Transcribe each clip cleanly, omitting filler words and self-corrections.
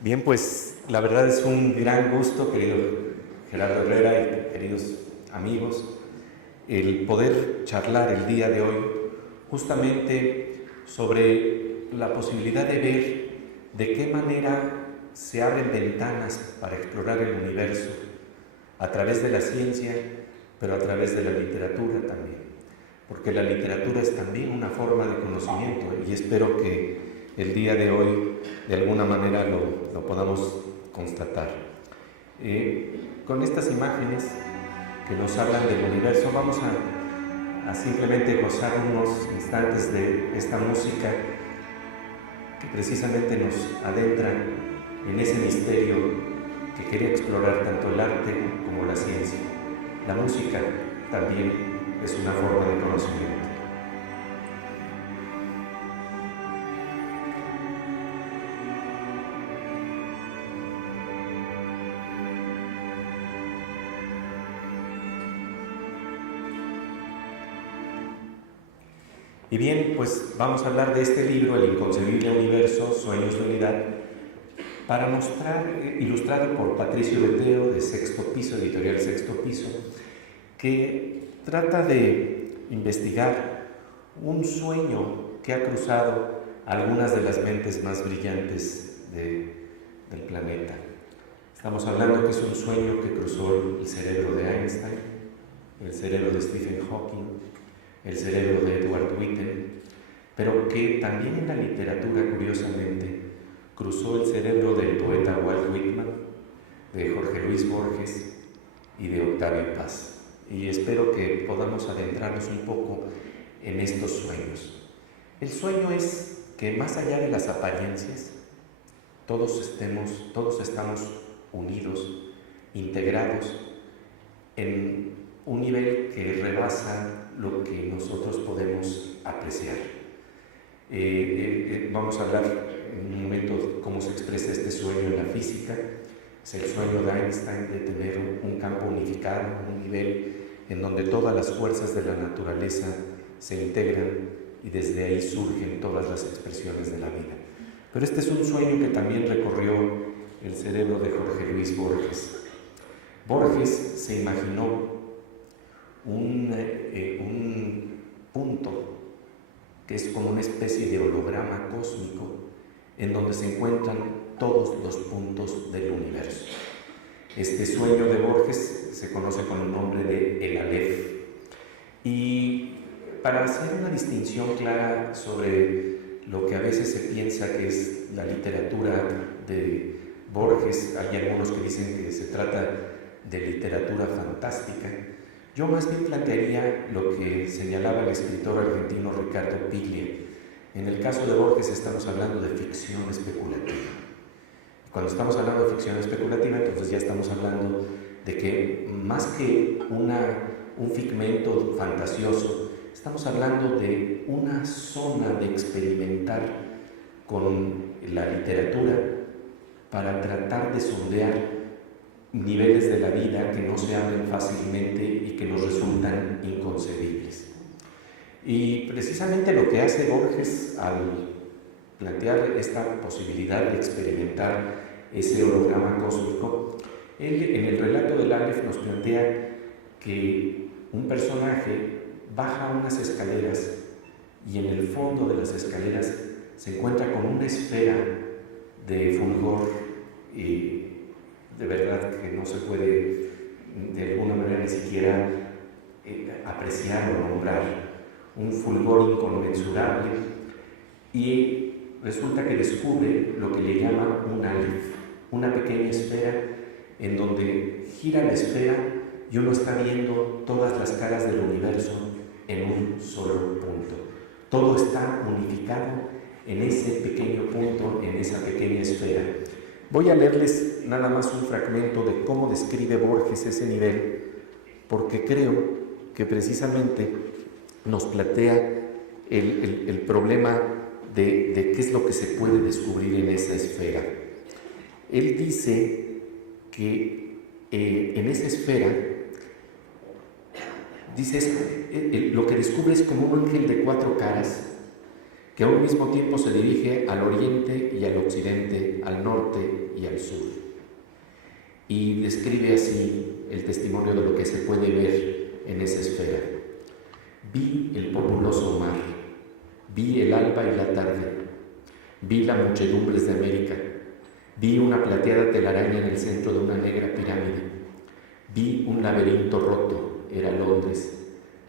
Bien, pues la verdad es un gran gusto, querido Gerardo Herrera y queridos amigos, el poder charlar el día de hoy justamente sobre la posibilidad de ver de qué manera se abren ventanas para explorar el universo a través de la ciencia, pero a través de la literatura también, porque la literatura es también una forma de conocimiento y espero que el día de hoy de alguna manera lo podamos constatar. Con estas imágenes que nos hablan del universo vamos a simplemente gozar unos instantes de esta música que precisamente nos adentra en ese misterio que quería explorar tanto el arte como la ciencia. La música también es una forma de conocimiento. Y bien, pues vamos a hablar de este libro, El inconcebible universo, sueños de unidad, para mostrar, ilustrado por Patricio Beteo, de Sexto Piso, editorial Sexto Piso, que trata de investigar un sueño que ha cruzado algunas de las mentes más brillantes del planeta. Estamos hablando que es un sueño que cruzó el cerebro de Einstein, el cerebro de Stephen Hawking, el cerebro de Edward Witten, pero que también en la literatura, curiosamente, cruzó el cerebro del poeta Walt Whitman, de Jorge Luis Borges y de Octavio Paz. Y espero que podamos adentrarnos un poco en estos sueños. El sueño es que más allá de las apariencias, todos estamos unidos, integrados en un nivel que rebasa lo que nosotros podemos apreciar. Vamos a hablar en un momento cómo se expresa este sueño en la física. Es el sueño de Einstein de tener un campo unificado, un nivel en donde todas las fuerzas de la naturaleza se integran y desde ahí surgen todas las expresiones de la vida. Pero este es un sueño que también recorrió el cerebro de Jorge Luis Borges. Borges se imaginó un punto que es como una especie de holograma cósmico en donde se encuentran todos los puntos del universo. Este sueño de Borges se conoce con el nombre de El Aleph. Y para hacer una distinción clara sobre lo que a veces se piensa que es la literatura de Borges, hay algunos que dicen que se trata de literatura fantástica. Yo más bien plantearía lo que señalaba el escritor argentino Ricardo Piglia. En el caso de Borges estamos hablando de ficción especulativa. Cuando estamos hablando de ficción especulativa, entonces ya estamos hablando de que más que un figmento fantasioso, estamos hablando de una zona de experimentar con la literatura para tratar de sondear niveles de la vida que no se abren fácilmente y que nos resultan inconcebibles. Y precisamente lo que hace Borges al plantear esta posibilidad de experimentar ese holograma cósmico, él en el relato del Aleph nos plantea que un personaje baja unas escaleras y en el fondo de las escaleras se encuentra con una esfera de fulgor y de verdad que no se puede de alguna manera ni siquiera apreciar o nombrar, un fulgor inconmensurable, y resulta que descubre lo que le llama un Aleph, una pequeña esfera en donde gira la esfera y uno está viendo todas las caras del universo en un solo punto. Todo está unificado en ese pequeño punto, en esa pequeña esfera. Voy a leerles nada más un fragmento de cómo describe Borges ese nivel, porque creo que precisamente nos plantea el problema de qué es lo que se puede descubrir en esa esfera. Él dice que en esa esfera, dice, lo que descubre es como un ángel de 4 caras que a un mismo tiempo se dirige al oriente y al occidente, al norte y al sur. Y describe así el testimonio de lo que se puede ver en esa esfera. Vi el populoso mar, vi el alba y la tarde, vi las muchedumbres de América, vi una plateada telaraña en el centro de una negra pirámide, vi un laberinto roto, era Londres,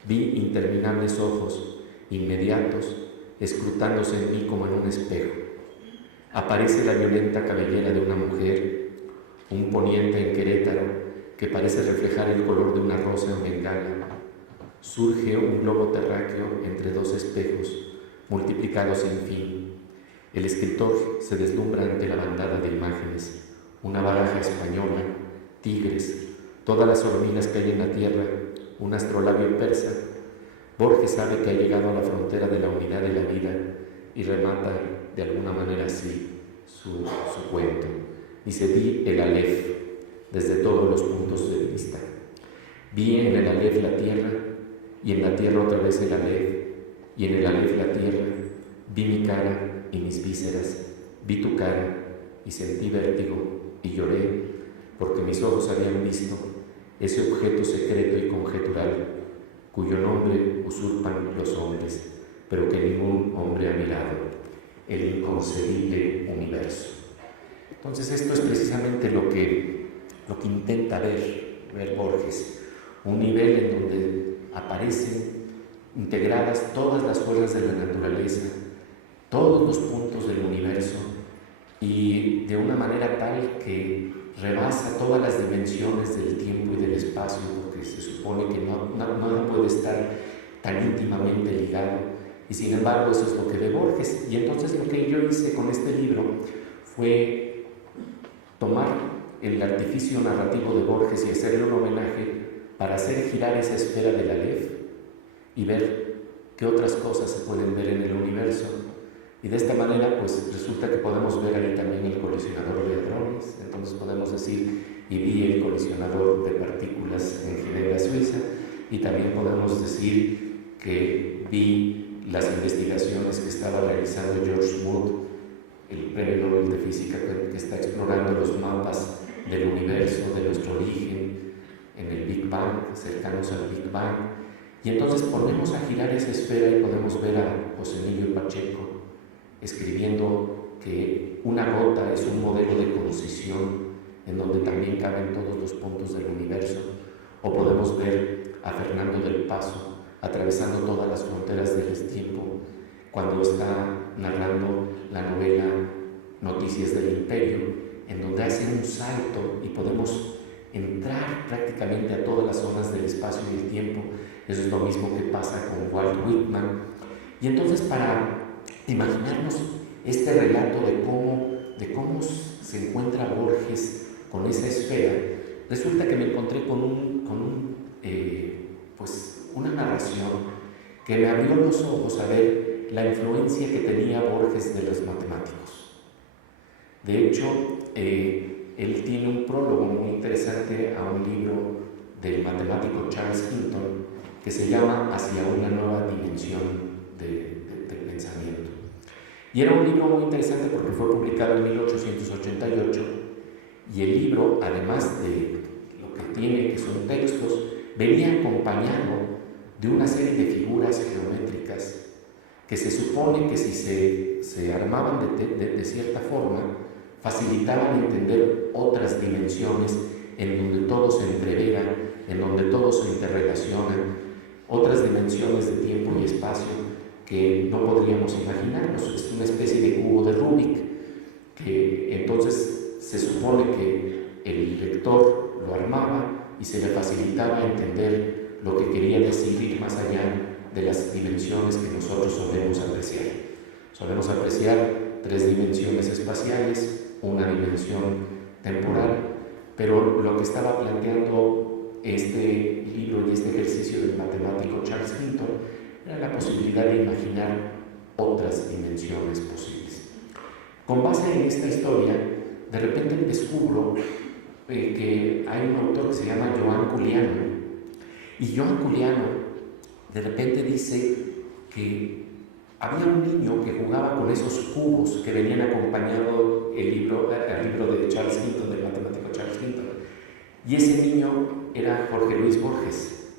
vi interminables ojos, inmediatos, escrutándose en mí como en un espejo. Aparece la violenta cabellera de una mujer, un poniente en Querétaro que parece reflejar el color de una rosa en Bengala. Surge un globo terráqueo entre dos espejos, multiplicados sin fin. El escritor se deslumbra ante la bandada de imágenes, una baraja española, tigres, todas las hormigas que hay en la tierra, un astrolabio persa. Borges sabe que ha llegado a la frontera de la unidad de la vida y remata de alguna manera así su cuento. Dice: vi el Aleph desde todos los puntos de vista. Vi en el Aleph la tierra, y en la tierra otra vez el Aleph, y en el Aleph la tierra. Vi mi cara y mis vísceras, vi tu cara y sentí vértigo y lloré, porque mis ojos habían visto ese objeto secreto y conjetural, cuyo nombre usurpan los hombres, pero que ningún hombre ha mirado, el inconcebible universo. Entonces esto es precisamente lo que intenta ver Borges, un nivel en donde aparecen integradas todas las fuerzas de la naturaleza, todos los puntos del universo, y de una manera tal que rebasa todas las dimensiones del tiempo y del espacio, porque se supone que nada puede estar tan íntimamente ligado, y sin embargo eso es lo que ve Borges. Y entonces lo que yo hice con este libro fue tomar el artificio narrativo de Borges y hacerle un homenaje para hacer girar esa esfera del Aleph y ver qué otras cosas se pueden ver en el universo. Y de esta manera pues resulta que podemos ver ahí también el colisionador de hadrones. Entonces podemos decir: y vi el colisionador de partículas en Ginebra, Suiza, y también podemos decir que vi las investigaciones que estaba realizando George Smoot, el premio Nobel de Física, que está explorando los mapas del universo, de nuestro origen, en el Big Bang, cercanos al Big Bang. Y entonces ponemos a girar esa esfera y podemos ver a José Emilio Pacheco escribiendo que una gota es un modelo de concisión en donde también caben todos los puntos del universo. O podemos ver a Fernando del Paso atravesando todas las fronteras del tiempo cuando está narrando la novela Noticias del Imperio, en donde hace un salto y podemos entrar prácticamente a todas las zonas del espacio y el tiempo. Eso es lo mismo que pasa con Walt Whitman. Y entonces, para imaginarnos este relato de cómo se encuentra Borges con esa esfera, resulta que me encontré con una narración que me abrió los ojos a ver la influencia que tenía Borges de los matemáticos. De hecho, él tiene un prólogo muy interesante a un libro del matemático Charles Hinton que se llama Hacia una nueva dimensión del pensamiento. Y era un libro muy interesante porque fue publicado en 1888, y el libro, además de lo que tiene, que son textos, venía acompañado de una serie de figuras geométricas que se supone que si se armaban de cierta forma, facilitaban entender otras dimensiones en donde todo se entrevera, en donde todo se interrelaciona, otras dimensiones de tiempo y espacio que no podríamos imaginarnos. Es una especie de cubo de Rubik, que entonces se supone que el lector lo armaba y se le facilitaba entender lo que quería decir, ir más allá de las dimensiones que nosotros solemos apreciar. Solemos apreciar 3 dimensiones espaciales, una dimensión temporal, pero lo que estaba planteando este libro y este ejercicio del matemático Charles Hinton era la posibilidad de imaginar otras dimensiones posibles. Con base en esta historia, de repente descubro que hay un autor que se llama Joan Culiano, y Joan Culiano de repente dice que había un niño que jugaba con esos cubos que venían acompañado el libro de Charles Hinton, del matemático Charles Hinton. Y ese niño era Jorge Luis Borges.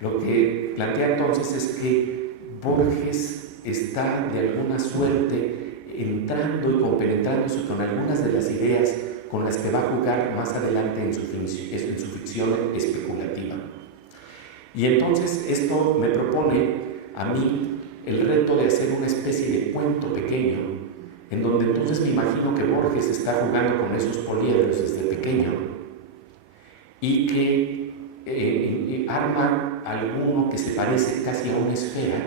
Lo que plantea entonces es que Borges está de alguna suerte entrando y compenetrándose con algunas de las ideas con las que va a jugar más adelante en su ficción especulativa. Y entonces esto me propone a mí el reto de hacer una especie de cuento pequeño, en donde entonces me imagino que Borges está jugando con esos poliedros desde pequeño y que arma alguno que se parece casi a una esfera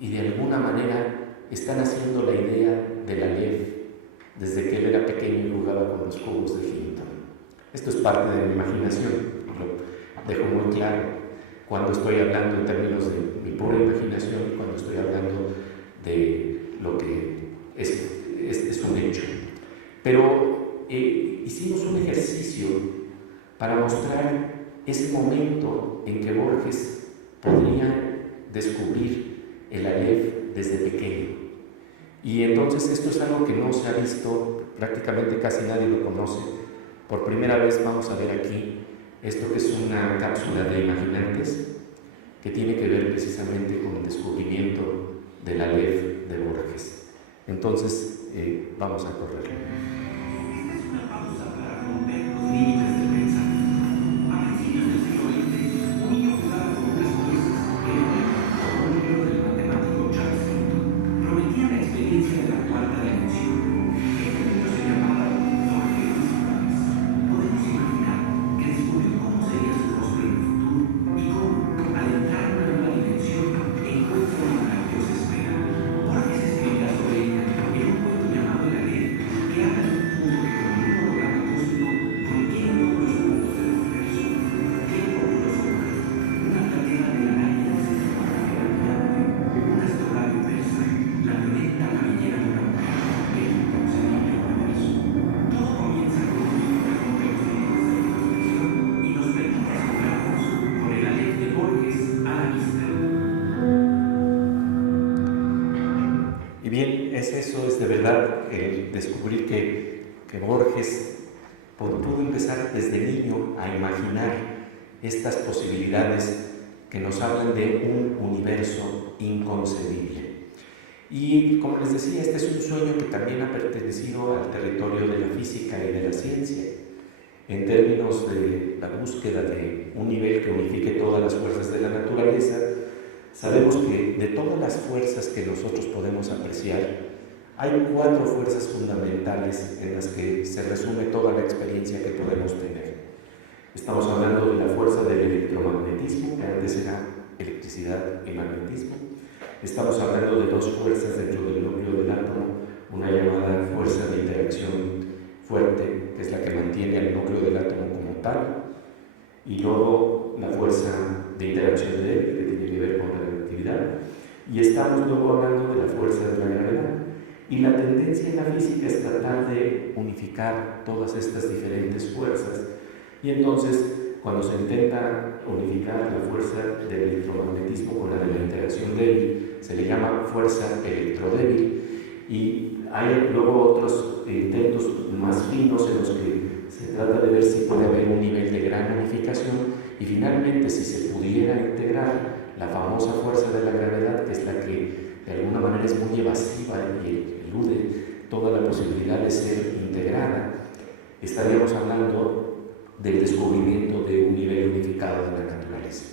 y de alguna manera están haciendo la idea del Aleph desde que él era pequeño y jugaba con los cubos de Hinton. Esto es parte de mi imaginación, lo dejo muy claro cuando estoy hablando en términos de mi pura imaginación y cuando estoy hablando de lo que es un hecho. Pero hicimos un ejercicio para mostrar ese momento en que Borges podría descubrir el Aleph desde pequeño. Y entonces esto es algo que no se ha visto, prácticamente casi nadie lo conoce. Por primera vez vamos a ver aquí esto que es una cápsula de imaginantes que tiene que ver precisamente con el descubrimiento del Aleph de Borges. Entonces, vamos a correr. Esta es una pausa para romper los límites del pensamiento. A principios del siglo XX, un niño jugaba con unas piezas que en un libro del matemático Charles Hinton prometía la experiencia de la cuarta dimensión. Este libro se llamaba Jorge Luis Borges. Podemos imaginar que descubrió cómo sería su rostro en el futuro y cómo, al entrar en una nueva dimensión, encuentra una grandiosa esfera. Borges escribirá sobre ella en un cuento llamado El Aleph, que habla de un mundo que con un holograma cósmico contiene todos los mundos del universo. Tiene como los ojos una platea de araña que se llama la gigante, un astrolario persa, la violenta cabellera de una mujer, el inconcebible universo. Todo comienza con un libro que rompe los límites de la imaginación y nos permite asombrarnos con el Aleph de Borges a la vista. Y bien, eso es de verdad el descubrir que Borges pudo empezar desde niño a imaginar estas posibilidades que nos hablan de un universo inconcebible. Y como les decía, este es un sueño que también ha pertenecido al territorio de la física y de la ciencia, en términos de la búsqueda de un nivel que unifique todas las fuerzas de la naturaleza. Sabemos que de todas las fuerzas que nosotros podemos apreciar, hay 4 fuerzas fundamentales en las que se resume toda la experiencia que podemos tener. Estamos hablando de la fuerza del electromagnetismo, que antes era electricidad y magnetismo. Estamos hablando de 2 fuerzas dentro del núcleo del átomo, una llamada fuerza de interacción fuerte, que es la que mantiene al núcleo del átomo como tal, y luego la fuerza de interacción débil, que tiene que ver con la relatividad, y estamos luego hablando de la fuerza de la gravedad. Y la tendencia en la física es tratar de unificar todas estas diferentes fuerzas, y entonces cuando se intenta unificar la fuerza del electromagnetismo con la de la interacción débil, se le llama fuerza electrodébil, y hay luego otros intentos más finos en los que se trata de ver si puede haber un nivel de gran unificación, y finalmente si se pudiera integrar la famosa fuerza de la gravedad, que es la que de alguna manera es muy evasiva y elude toda la posibilidad de ser integrada, estaríamos hablando del descubrimiento de un nivel unificado de la naturaleza.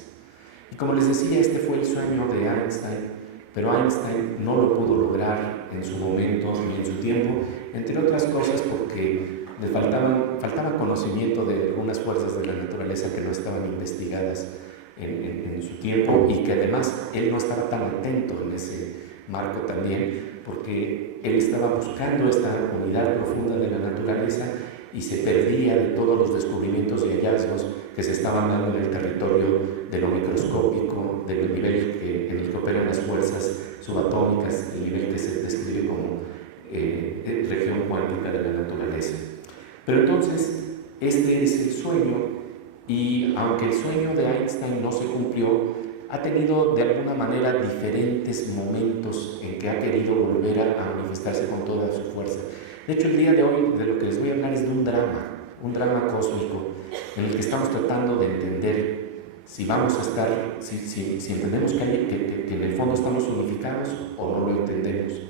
Y como les decía, este fue el sueño de Einstein, pero Einstein no lo pudo lograr en su momento ni en su tiempo, entre otras cosas porque le faltaba conocimiento de algunas fuerzas de la naturaleza que no estaban investigadas en su tiempo, y que además él no estaba tan atento en ese marco también, porque él estaba buscando esta unidad profunda de la naturaleza y se perdía de todos los descubrimientos y hallazgos que se estaban dando en el territorio de lo microscópico, del nivel en el que operan las fuerzas subatómicas, el nivel que se describe como región cuántica de la naturaleza. Pero entonces, este es el sueño, y aunque el sueño de Einstein no se cumplió, ha tenido de alguna manera diferentes momentos en que ha querido volver a manifestarse con toda su fuerza. De hecho, el día de hoy de lo que les voy a hablar es de un drama cósmico, en el que estamos tratando de entender si vamos a estar, si entendemos que en el fondo estamos unificados o no lo entendemos.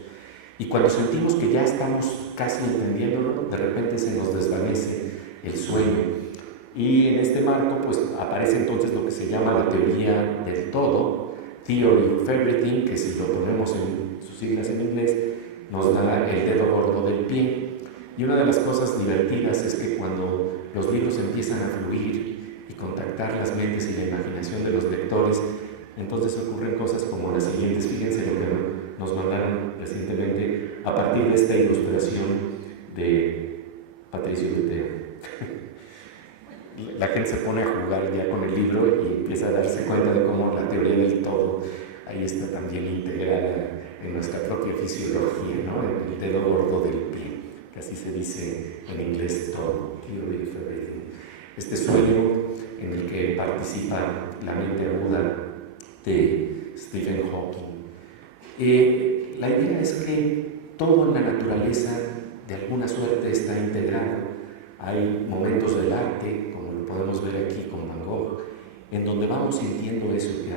Y cuando sentimos que ya estamos casi entendiéndolo, de repente se nos desvanece el sueño. Y en este marco pues aparece entonces lo que se llama la teoría del todo, Theory of Everything, que si lo ponemos en sus siglas en inglés, nos da el dedo gordo del pie. Y una de las cosas divertidas es que cuando los libros empiezan a fluir y contactar las mentes y la imaginación de los lectores, entonces ocurren cosas como las siguientes. Fíjense lo que nos mandaron recientemente a partir de esta ilustración de Patricio Teteo. La gente se pone a jugar ya con el libro y empieza a darse cuenta de cómo la teoría del todo ahí está también integrada en nuestra propia fisiología, ¿no? El dedo gordo del pie, que así se dice en inglés todo, Theory of Everything. Este sueño en el que participa la mente aguda de Stephen Hawking. La idea es que todo en la naturaleza de alguna suerte está integrado. Hay momentos del arte, como lo podemos ver aquí con Van Gogh, en donde vamos sintiendo eso, que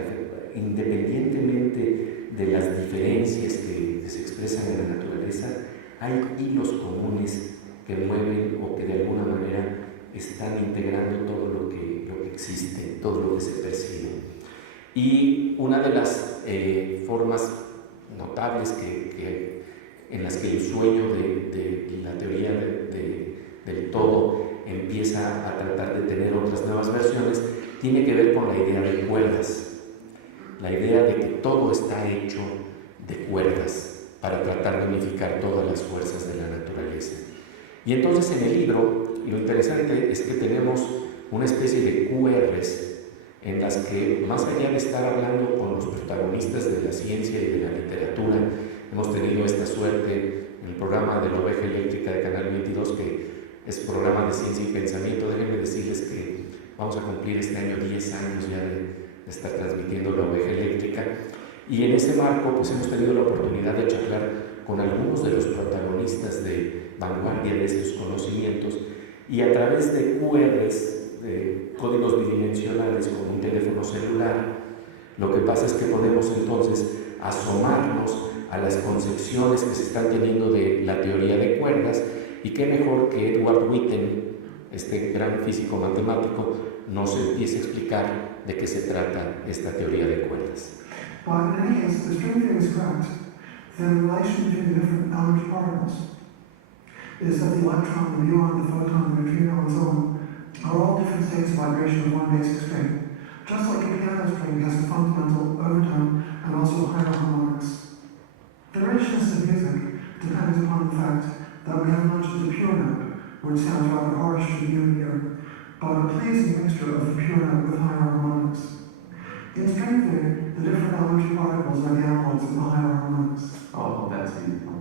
independientemente de las diferencias que se expresan en la naturaleza, hay hilos comunes que mueven o que de alguna manera están integrando todo lo que existe, todo lo que se percibe. Y una de las formas notables en las que el sueño de la teoría del todo empieza a tratar de tener otras nuevas versiones, tiene que ver con la idea de cuerdas, la idea de que todo está hecho de cuerdas para tratar de unificar todas las fuerzas de la naturaleza. Y entonces en el libro, lo interesante es que tenemos una especie de QRs en las que, más allá de estar hablando con los protagonistas de la ciencia y de la literatura, hemos tenido esta suerte en el programa de la Oveja Eléctrica de Canal 22, que es programa de ciencia y pensamiento. Déjenme decirles que vamos a cumplir este año 10 años ya de estar transmitiendo la Oveja Eléctrica, y en ese marco pues hemos tenido la oportunidad de charlar con algunos de los protagonistas de vanguardia de estos conocimientos, y a través de QRs, de códigos bidimensionales como un teléfono celular, lo que pasa es que podemos entonces asomarnos a las concepciones que se están teniendo de la teoría de cuerdas. Y qué mejor que Edward Witten, este gran físico matemático, nos empiece a explicar de qué se trata esta teoría de cuerdas. But in any case, the string theory is correct. The relation between the different elementary particles is that the electron, the muon, the photon, the neutrino, and so on are all different states of vibration of one basic string. Just like a piano string has a fundamental overtone and also higher harmonics. The richness of music depends upon the fact that we have not just a pure note, which sounds rather harsh to the human ear, but a pleasing mixture of the pure note with higher harmonics. In string theory, the different elementary particles are the analogs of the higher harmonics. Oh, that's beautiful.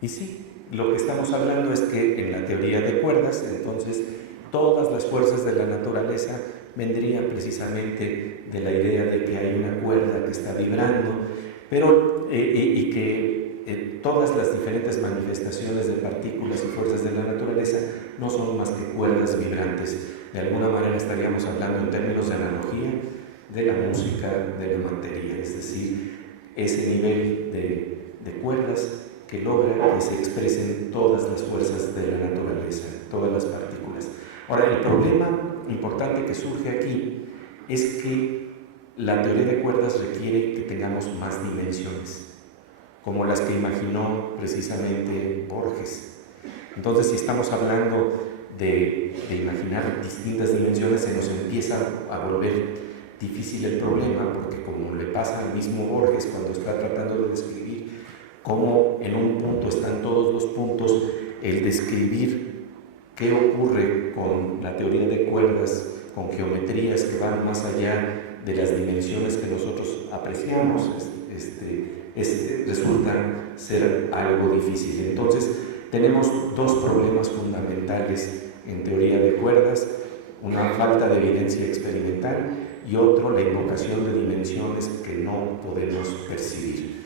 Y sí, lo que estamos hablando es que en la teoría de cuerdas, entonces, todas las fuerzas de la naturaleza vendrían precisamente de la idea de que hay una cuerda que está vibrando, pero y que todas las diferentes manifestaciones de partículas y fuerzas de la naturaleza no son más que cuerdas vibrantes. De alguna manera estaríamos hablando en términos de analogía de la música, de la materia, es decir, ese nivel de cuerdas que logra que se expresen todas las fuerzas de la naturaleza, todas las partículas. Ahora, el problema importante que surge aquí es que la teoría de cuerdas requiere que tengamos más dimensiones, como las que imaginó precisamente Borges. Entonces, si estamos hablando de imaginar distintas dimensiones, se nos empieza a volver difícil el problema, porque como le pasa al mismo Borges cuando está tratando de describir cómo en un punto están todos los puntos, el describir qué ocurre con la teoría de cuerdas, con geometrías que van más allá de las dimensiones que nosotros apreciamos, resulta ser algo difícil. Entonces, tenemos dos problemas fundamentales en teoría de cuerdas: una falta de evidencia experimental y otro la invocación de dimensiones que no podemos percibir.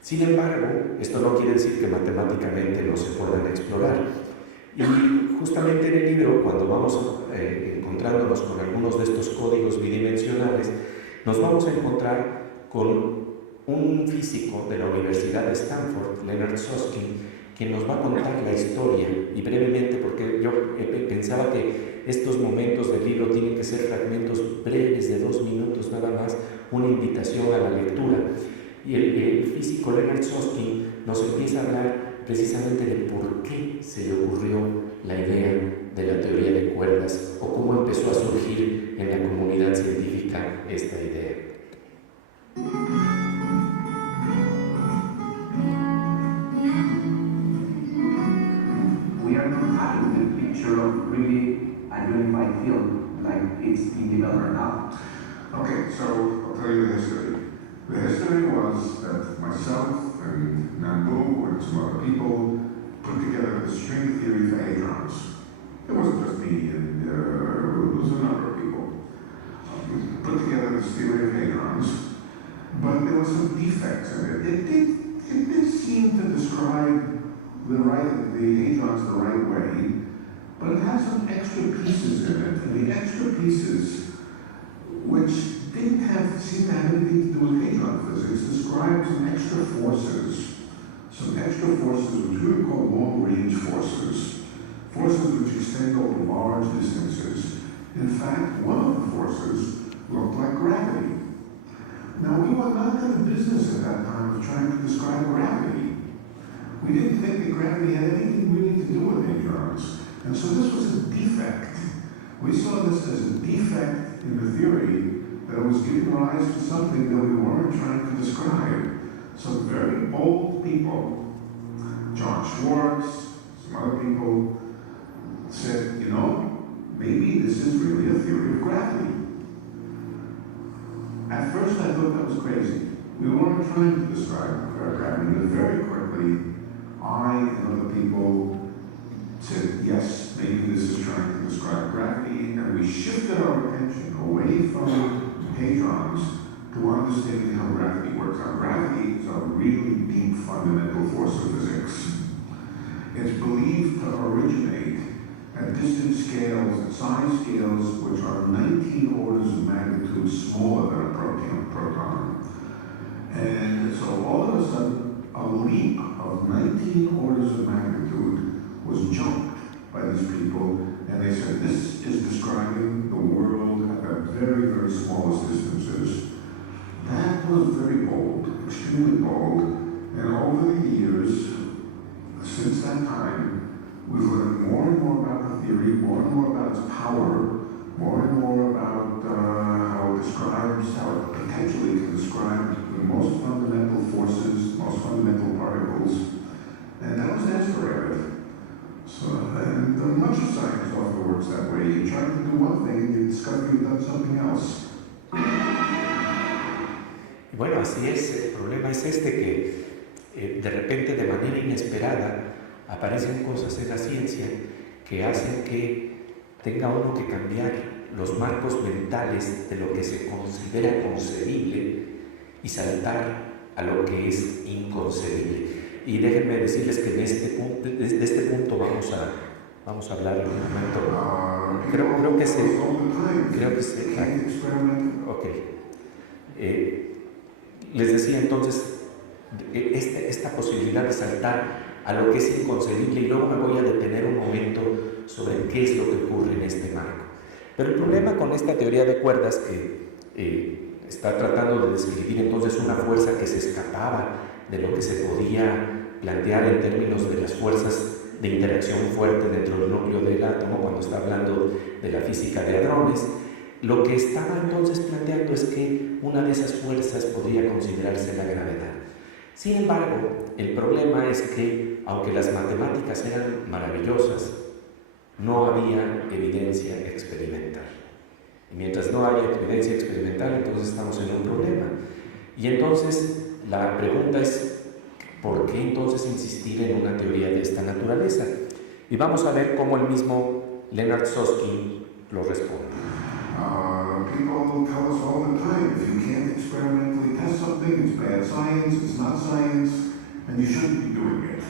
Sin embargo, esto no quiere decir que matemáticamente no se puedan explorar. Y justamente en el libro, cuando vamos encontrándonos con algunos de estos códigos bidimensionales, nos vamos a encontrar con un físico de la Universidad de Stanford, Leonard Susskind, quien nos va a contar la historia, y brevemente, porque yo pensaba que estos momentos del libro tienen que ser fragmentos breves de 2 minutos nada más, una invitación a la lectura. Y el físico Leonard Susskind nos empieza a hablar precisamente de por qué se le ocurrió la idea de la teoría de cuerdas o cómo empezó a surgir en la comunidad científica esta idea. We are not having the picture of really a unified field like it's being developed now. Okay, so I'll tell you the history. The history was that myself and Nambu and some other people put together the string theory for hadrons. It wasn't just me, and it was a number of people. We put together this theory of hadrons, but there were some defects in it. It did seem to describe the hadrons the right way, but it had some extra pieces in it, and the extra pieces, which didn't seem to have anything to do with hadron physics, described some extra forces which we would call long-range forces which extend over large distances. In fact, one of the forces looked like gravity. Now, we were not in the business at that time of trying to describe gravity. We didn't think that gravity had anything really to do with hadrons. And so this was a defect. We saw this as a defect in the theory that was giving rise to something that we weren't trying to describe. Some very bold people, John Schwartz, some other people, said, you know, maybe this is really a theory of gravity. At first I thought that was crazy. We weren't trying to describe gravity, but very quickly I and other people said, yes, maybe this is trying to describe gravity, and we shifted our attention away from hadrons to understanding how gravity works. Now, gravity is a really deep fundamental force of physics. It's believed to originate at distant scales, at size scales which are 19 orders of magnitude smaller than a proton. And so all of a sudden, a leap of 19 orders of magnitude was jumped by these people, and they said this is describing the world at the very, very smallest distances. That was very bold, extremely bold, and over the years, since that time, we've learned more and more about the theory, more and more about its power, more and more about how it potentially can describe the most fundamental forces, most fundamental particles, and that was asteroid. So, and much of science often works that way. You try to do one thing, you discover you've done something else. Y bueno, así es, el problema es este que de repente, de manera inesperada, aparecen cosas en la ciencia que hacen que tenga uno que cambiar los marcos mentales de lo que se considera concebible y saltar a lo que es inconcebible. Y déjenme decirles que desde este punto vamos a hablar en un momento. Creo que se. Ok. Les decía entonces esta posibilidad de saltar a lo que es inconcebible, y luego me voy a detener un momento sobre qué es lo que ocurre en este marco. Pero el problema con esta teoría de cuerdas, que está tratando de describir entonces una fuerza que se escapaba de lo que se podía plantear en términos de las fuerzas de interacción fuerte dentro del núcleo del átomo, cuando está hablando de la física de hadrones, lo que estaba entonces planteando es que una de esas fuerzas podría considerarse la gravedad. Sin embargo, el problema es que, aunque las matemáticas eran maravillosas, no había evidencia experimental. Y mientras no haya evidencia experimental, entonces estamos en un problema. Y entonces la pregunta es, ¿por qué entonces insistir en una teoría de esta naturaleza? Y vamos a ver cómo el mismo Leonard Susskind lo responde. People tell us all the time, if you can't experimentally test something, it's bad science, it's not science, and you shouldn't be doing it.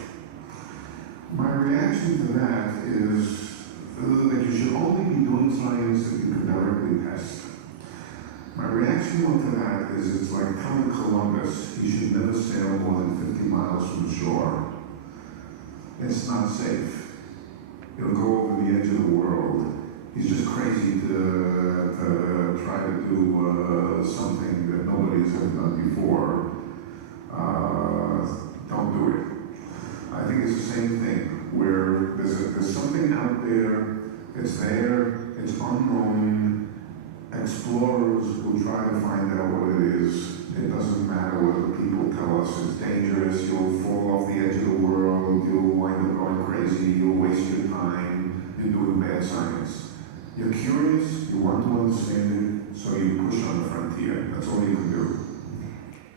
My reaction to that is that you should only be doing science that you can directly test. My reaction to that is it's like telling Columbus he should never sail more than 50 miles from shore. It's not safe. He'll go over the edge of the world. He's just crazy to try to do something that nobody's ever done before. Don't do it. I think it's the same thing, where there's something out there, it's there, it's unknown. Explorers will try to find out what it is. It doesn't matter what the people tell us. It's dangerous, you'll fall off the edge of the world, you'll wind up going crazy, you'll waste your time, you're doing bad science. You're curious, you want to understand it, so you push on the frontier. That's all you can do.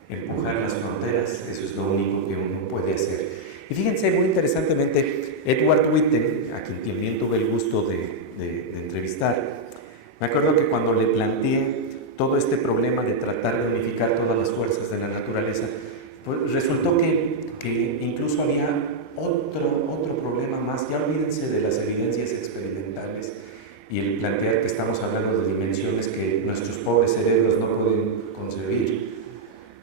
Empujar las fronteras, eso es lo único que uno puede hacer. Y fíjense, muy interesantemente, Edward Witten, a quien también tuve el gusto de entrevistar, me acuerdo que cuando le planteé todo este problema de tratar de unificar todas las fuerzas de la naturaleza, pues resultó que incluso había otro problema más. Ya olvídense de las evidencias experimentales y el plantear que estamos hablando de dimensiones que nuestros pobres cerebros no pueden concebir.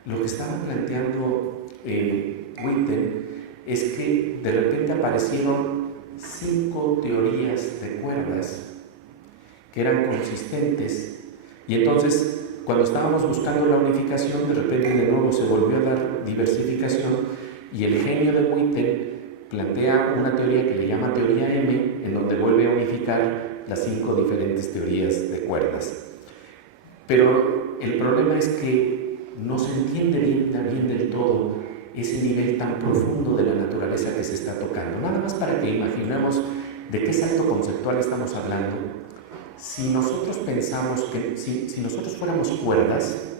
Lo que estaba planteando Witten es que de repente aparecieron 5 teorías de cuerdas que eran consistentes, y entonces cuando estábamos buscando la unificación, de repente de nuevo se volvió a dar diversificación, y el genio de Witten plantea una teoría que le llama teoría M, en donde vuelve a unificar las 5 diferentes teorías de cuerdas. Pero el problema es que no se entiende bien del todo ese nivel tan profundo de la naturaleza que se está tocando. Nada más para que imaginemos de qué salto conceptual estamos hablando. Si nosotros pensamos que, si nosotros fuéramos cuerdas,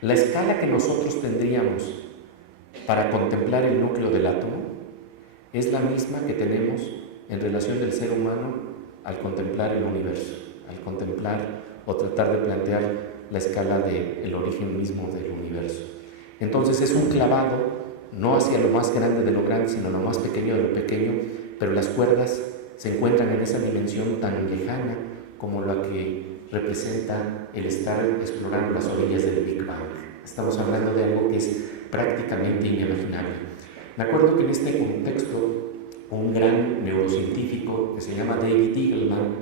la escala que nosotros tendríamos para contemplar el núcleo del átomo es la misma que tenemos en relación del ser humano al contemplar el universo, al contemplar o tratar de plantear la escala del origen mismo del universo. Entonces es un clavado, no hacia lo más grande de lo grande, sino lo más pequeño de lo pequeño, pero las cuerdas se encuentran en esa dimensión tan lejana como la que representa el estar explorando las orillas del Big Bang. Estamos hablando de algo que es prácticamente inimaginable. Me acuerdo que en este contexto un gran neurocientífico que se llama David Eagleman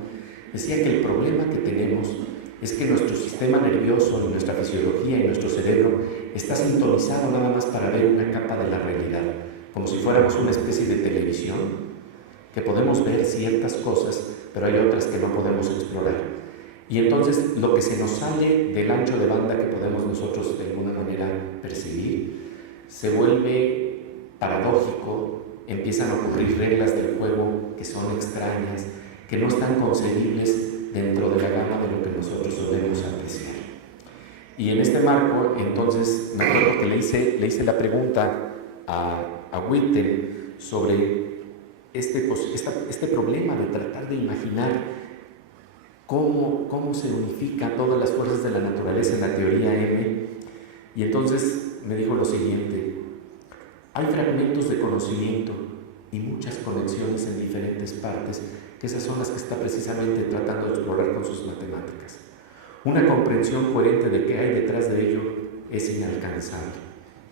decía que el problema que tenemos es que nuestro sistema nervioso y nuestra fisiología y nuestro cerebro está sintonizado nada más para ver una capa de la realidad, como si fuéramos una especie de televisión, que podemos ver ciertas cosas, pero hay otras que no podemos explorar. Y entonces lo que se nos sale del ancho de banda que podemos nosotros de alguna manera percibir, se vuelve paradójico, empiezan a ocurrir reglas del juego que son extrañas, que no están concebibles dentro de la gama de lo que nosotros solemos apreciar. Y en este marco, entonces, me acuerdo que le hice la pregunta a Witten sobre este problema de tratar de imaginar cómo se unifican todas las fuerzas de la naturaleza en la teoría M, y entonces me dijo lo siguiente: hay fragmentos de conocimiento y muchas conexiones en diferentes partes, que esas son las que está precisamente tratando de explorar con sus matemáticas. Una comprensión coherente de qué hay detrás de ello es inalcanzable.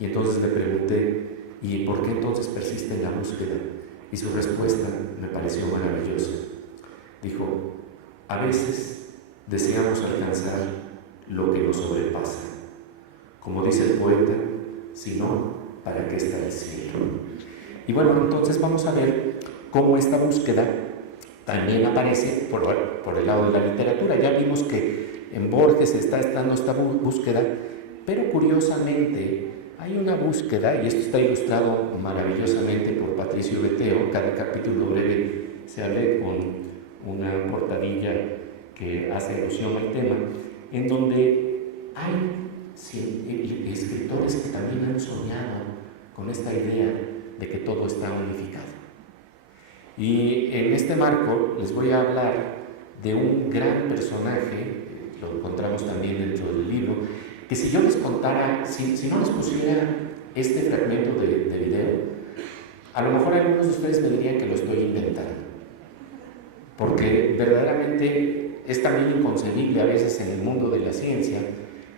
Y entonces le pregunté, ¿y por qué entonces persiste en la búsqueda? Y su respuesta me pareció maravillosa. Dijo: a veces deseamos alcanzar lo que nos sobrepasa. Como dice el poeta, si no, ¿para qué está el cielo? Y bueno, entonces vamos a ver cómo esta búsqueda también aparece por el lado de la literatura. Ya vimos que en Borges está dando esta búsqueda, pero curiosamente hay una búsqueda, y esto está ilustrado maravillosamente por Patricio Beteo. Cada capítulo breve se abre con una portadilla que hace alusión al tema, en donde hay escritores que también han soñado con esta idea de que todo está unificado. Y en este marco les voy a hablar de un gran personaje lo encontramos también dentro del libro, que si yo les contara, si no les pusiera este fragmento de video, a lo mejor algunos de ustedes me dirían que lo estoy inventando, porque verdaderamente es también inconcebible a veces en el mundo de la ciencia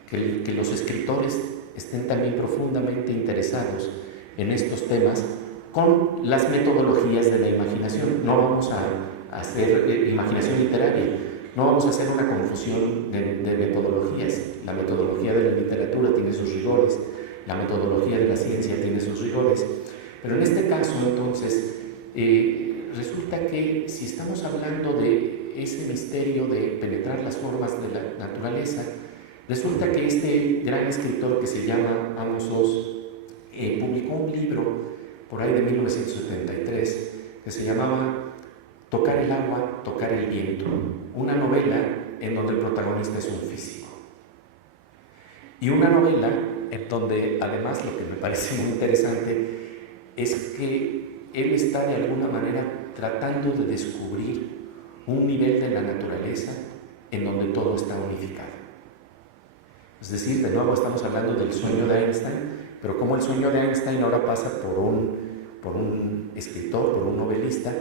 que los escritores estén también profundamente interesados en estos temas con las metodologías de la imaginación. No vamos a hacer imaginación literaria, no vamos a hacer una confusión de metodologías. La metodología de la literatura tiene sus rigores, la metodología de la ciencia tiene sus rigores, pero en este caso entonces resulta que si estamos hablando de ese misterio de penetrar las formas de la naturaleza, resulta que este gran escritor que se llama Amos Oz publicó un libro por ahí de 1973 que se llamaba Tocar el agua, tocar el viento, una novela en donde el protagonista es un físico. Y una novela en donde además lo que me parece muy interesante es que él está de alguna manera tratando de descubrir un nivel de la naturaleza en donde todo está unificado. Es decir, de nuevo estamos hablando del sueño de Einstein, pero como el sueño de Einstein ahora pasa por un escritor, por un novelista,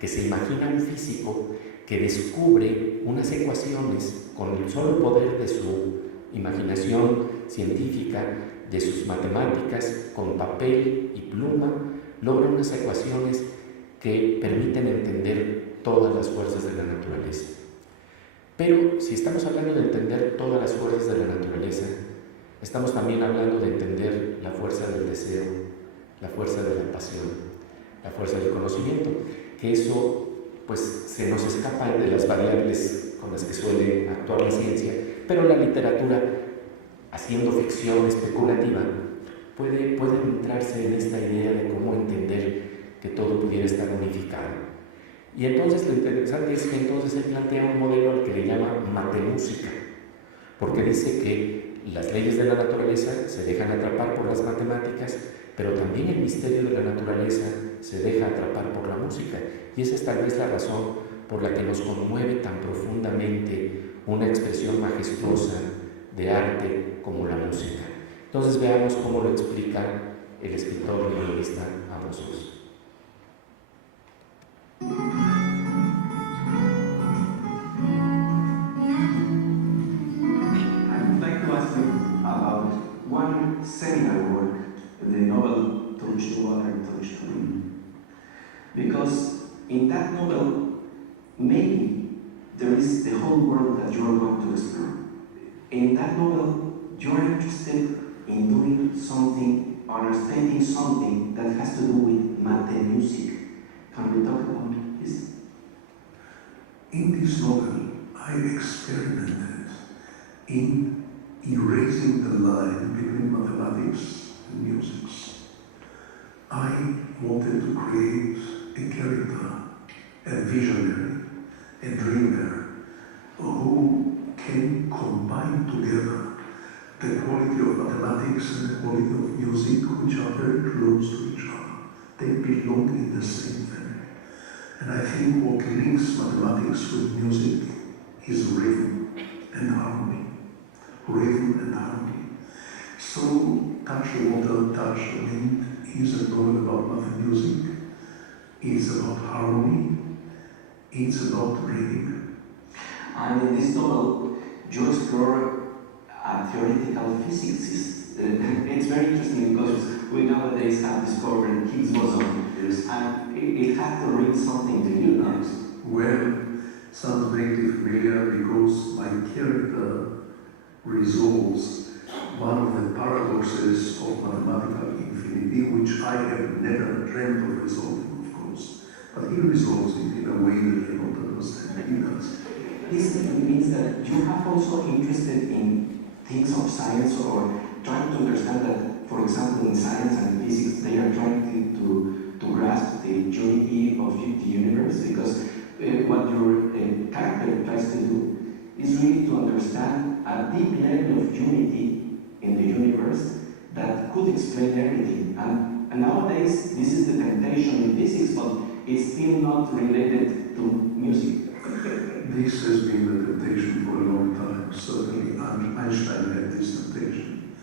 que se imagina un físico que descubre unas ecuaciones con el solo poder de su imaginación científica, de sus matemáticas, con papel y pluma, logra unas ecuaciones que permiten entender todas las fuerzas de la naturaleza. Pero si estamos hablando de entender todas las fuerzas de la naturaleza, estamos también hablando de entender la fuerza del deseo, la fuerza de la pasión, la fuerza del conocimiento, que eso pues se nos escapa de las variables con las que suele actuar la ciencia, pero la literatura, haciendo ficción especulativa, puede entrarse en esta idea de cómo entender que todo pudiera estar unificado. Y entonces lo interesante es que entonces él plantea un modelo al que le llama matemúsica, porque dice que las leyes de la naturaleza se dejan atrapar por las matemáticas, pero también el misterio de la naturaleza se deja atrapar por la música, y esa es tal vez la razón por la que nos conmueve tan profundamente una expresión majestuosa de arte como la música. Entonces veamos cómo lo explica el escritor y novelista Amos Oz. I would like to ask you about one seminal work, the novel Touch the Water, Touch the Wind. Because in that novel, maybe there is the whole world that you are going to explore. In that novel, you are interested in doing something, understanding something that has to do with mathematics. Can we talk about this? In this novel, I experimented in erasing the line between mathematics and music. I wanted to create a character, a visionary, a dreamer, who can combine together the quality of mathematics and the quality of music, which are very close to each other. They belong in the same family. And I think what links mathematics with music is rhythm and harmony. Rhythm and harmony. So, Touch the Water, Touch the Wind is a novel about math and music. It's about harmony. It's about rhythm. And in this novel, you explore theoretical physicists. It's very interesting because we nowadays have discovered Higgs boson, and it had to read something to you, no? Well, sounds vaguely familiar because my character resolves one of the paradoxes of mathematical infinity, which I have never dreamt of resolving, of course. But he resolves it in a way that I don't understand. He does. This means that you have also interested in things of science, or trying to understand that, for example, in science and physics, they are trying to grasp the unity of the universe, because what your character tries to do is really to understand a deep level of unity in the universe that could explain everything. And nowadays, this is the temptation in physics, but it's still not related to music. this has been the temptation for a long time. Certainly Einstein had this temptation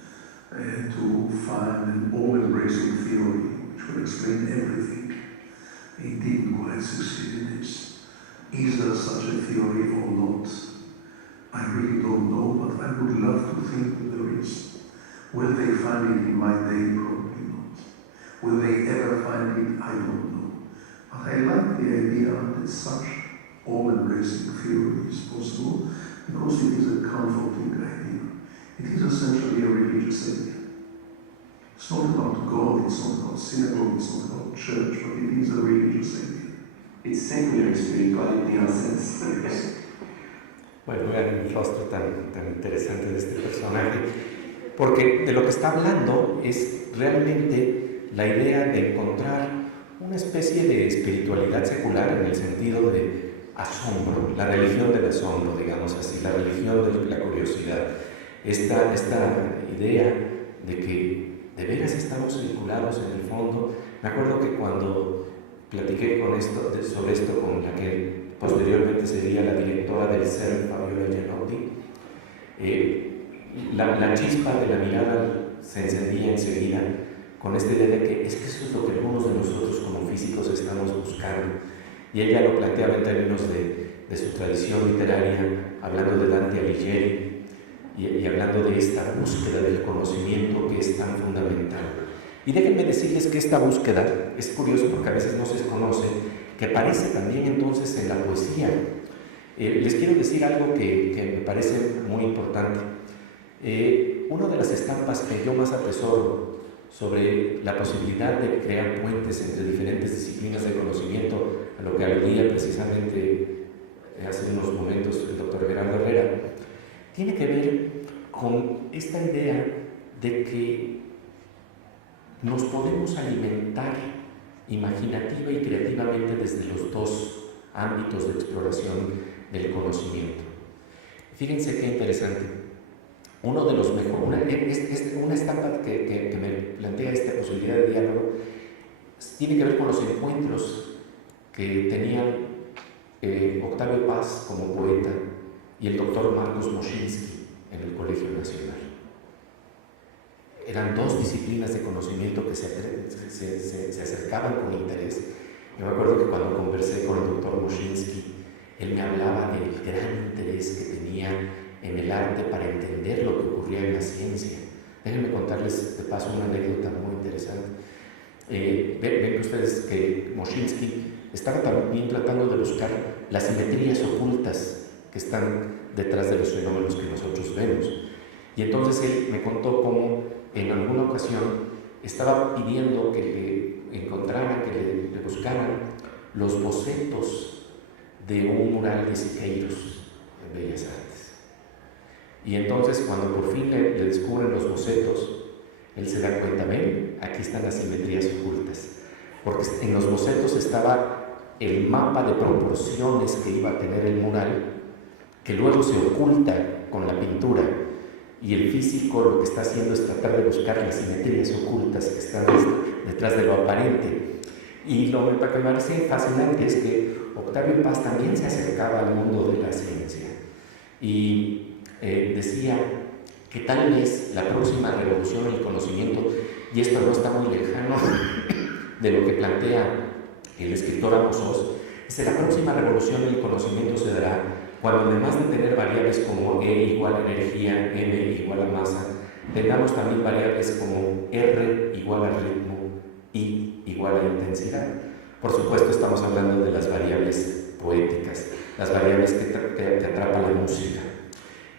to find an all-embracing theory which would explain everything. He didn't quite succeed in this. Is there such a theory or not? I really don't know, but I would love to think that there is. Will they find it in my day? Probably not. Will they ever find it? I don't know. But I like the idea that such all-embracing theory is possible because it is a comforting idea. It is essentially a religious idea. It's not about God, it's not about synagogue, it's not about church, but it is a religious idea. It's secular spirituality in a sense. Bueno, vean el rostro tan interesante de este personaje, porque de lo que está hablando es realmente la idea de encontrar una especie de espiritualidad secular en el sentido de asombro, la religión del asombro, digamos así, la religión de la curiosidad. Esta idea de que de veras estamos vinculados en el fondo. Me acuerdo que cuando platiqué sobre esto con la que posteriormente sería la directora del CERN, Fabiola Gianotti, la chispa de la mirada se encendía enseguida con esta idea de que es que eso es lo que algunos de nosotros como físicos estamos buscando. Y ella lo planteaba en términos de su tradición literaria, hablando de Dante Alighieri y hablando de esta búsqueda del conocimiento que es tan fundamental. Y déjenme decirles que esta búsqueda es curioso porque a veces no se conoce, que aparece también entonces en la poesía. Les quiero decir algo que me parece muy importante. Una de las estampas que yo más atesoro sobre la posibilidad de crear puentes entre diferentes disciplinas de conocimiento, a lo que aludía precisamente hace unos momentos el doctor Gerardo Herrera, tiene que ver con esta idea de que nos podemos alimentar imaginativa y creativamente desde los dos ámbitos de exploración del conocimiento. Fíjense qué interesante. Uno de los mejores, una estampa que me plantea esta posibilidad de diálogo tiene que ver con los encuentros que tenían Octavio Paz como poeta y el doctor Marcos Moschinsky en el Colegio Nacional. Eran dos disciplinas de conocimiento que se acercaban con interés. Yo me acuerdo que cuando conversé con el doctor Moschinsky, él me hablaba del gran interés que tenía en el arte para entender lo que ocurría en la ciencia. Déjenme contarles de paso una anécdota muy interesante. Ven ustedes que Moschinsky estaba también tratando de buscar las simetrías ocultas que están detrás de los fenómenos que nosotros vemos. Y entonces él me contó cómo en alguna ocasión estaba pidiendo que le encontraran, que le buscaran los bocetos de un mural de Siqueiros en Bellas Artes. Y entonces cuando por fin le descubren los bocetos, él se da cuenta, ven, aquí están las simetrías ocultas, porque en los bocetos estaba el mapa de proporciones que iba a tener el mural, que luego se oculta con la pintura, y el físico lo que está haciendo es tratar de buscar las simetrías ocultas que están detrás de lo aparente. Y lo que me parece fascinante es que Octavio Paz también se acercaba al mundo de la ciencia y decía que tal vez la próxima revolución del conocimiento, y esto no está muy lejano de lo que plantea el escritor Amos Oz, dice: la próxima revolución del conocimiento se dará cuando además de tener variables como E igual a energía, M igual a masa, tengamos también variables como R igual a ritmo, I igual a intensidad. Por supuesto estamos hablando de las variables poéticas, las variables que atrapa la música.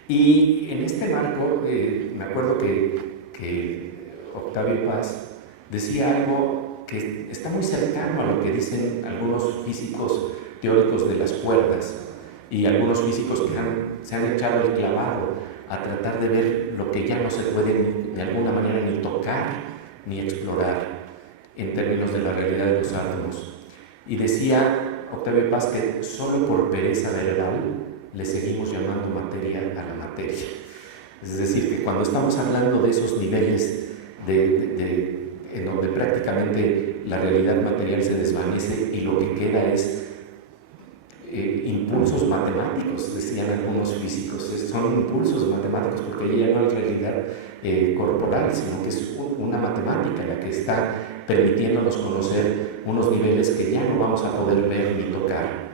Y en este marco, me acuerdo que Octavio Paz decía algo que está muy cercano a lo que dicen algunos físicos teóricos de las cuerdas y algunos físicos que se han echado el clavado a tratar de ver lo que ya no se puede de alguna manera ni tocar ni explorar en términos de la realidad de los átomos. Y decía Octavio Paz que solo por pereza verbal le seguimos llamando materia a la materia. Es decir, que cuando estamos hablando de esos niveles en donde prácticamente la realidad material se desvanece y lo que queda es impulsos matemáticos impulsos matemáticos, porque ella no es realidad corporal, sino que es una matemática la que está permitiéndonos conocer unos niveles que ya no vamos a poder ver ni tocar.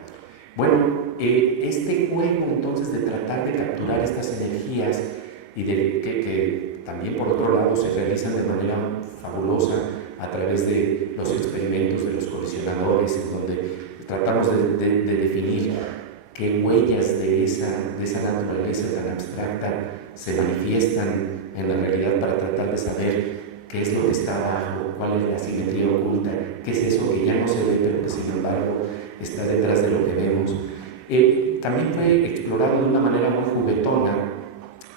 Bueno, este juego entonces de tratar de capturar estas energías y de que también por otro lado se realizan de manera fabulosa a través de los experimentos de los colisionadores, en donde tratamos de definir qué huellas de esa naturaleza tan abstracta se manifiestan en la realidad para tratar de saber qué es lo que está abajo, cuál es la simetría oculta, qué es eso que ya no se ve pero que sin embargo está detrás de lo que vemos. También fue explorado de una manera muy juguetona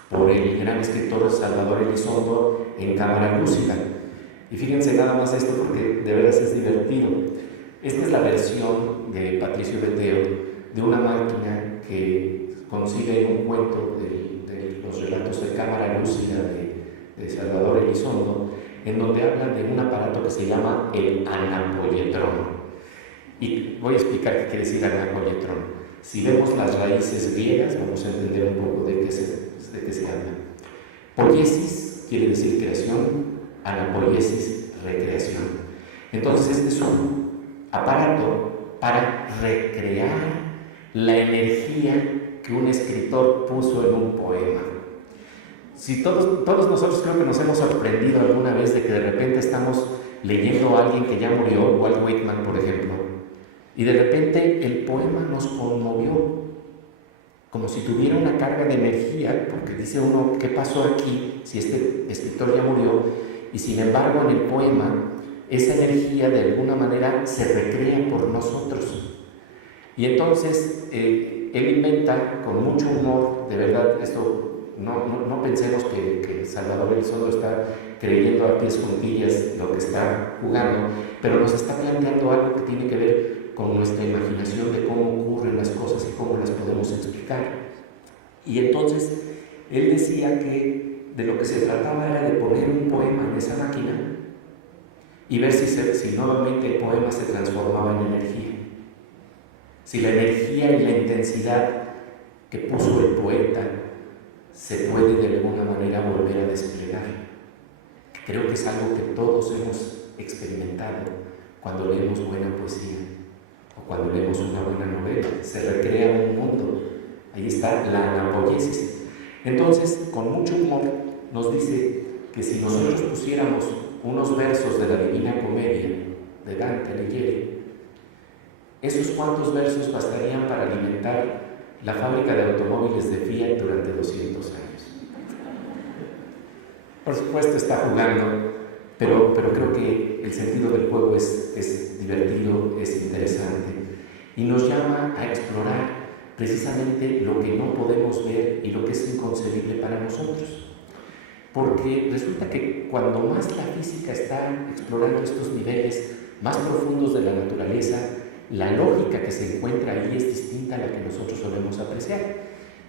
por el gran escritor Salvador Elizondo en Cámara Lúcida. Y fíjense nada más esto porque de veras es divertido. Esta es la versión de Patricio Beteo de una máquina que concibe un cuento de los relatos de Cámara Lúcida de Salvador Elizondo, en donde hablan de un aparato que se llama el anapoyetrón. Y voy a explicar qué quiere decir anapoyetrón. Si vemos las raíces griegas, vamos a entender un poco de qué se habla. Poiesis quiere decir creación, anapoiesis, recreación. Entonces, este es un aparato para recrear la energía que un escritor puso en un poema. Si todos nosotros creo que nos hemos sorprendido alguna vez de que de repente estamos leyendo a alguien que ya murió, Walt Whitman, por ejemplo, y de repente el poema nos conmovió, como si tuviera una carga de energía, porque dice uno, ¿qué pasó aquí si este escritor ya murió? Y sin embargo en el poema esa energía de alguna manera se recrea por nosotros. Y entonces él inventa con mucho humor, de verdad, esto no pensemos que Salvador Elizondo está creyendo a pies juntillas lo que está jugando, pero nos está planteando algo que tiene que ver con nuestra imaginación de cómo ocurren las cosas y cómo las podemos explicar. Y entonces él decía que de lo que se trataba era de poner un poema en esa máquina y ver si nuevamente el poema se transformaba en energía. Si la energía y la intensidad que puso el poeta se puede de alguna manera volver a desplegar. Creo que es algo que todos hemos experimentado cuando leemos buena poesía o cuando leemos una buena novela. Se recrea un mundo. Ahí está la anapoiesis. Entonces, con mucho humor, nos dice que si nosotros pusiéramos unos versos de la Divina Comedia de Dante Alighieri, esos cuantos versos bastarían para alimentar la fábrica de automóviles de Fiat durante 200 años. Por supuesto está jugando, pero creo que el sentido del juego es divertido, es interesante y nos llama a explorar precisamente lo que no podemos ver y lo que es inconcebible para nosotros. Porque resulta que cuando más la física está explorando estos niveles más profundos de la naturaleza, la lógica que se encuentra ahí es distinta a la que nosotros solemos apreciar.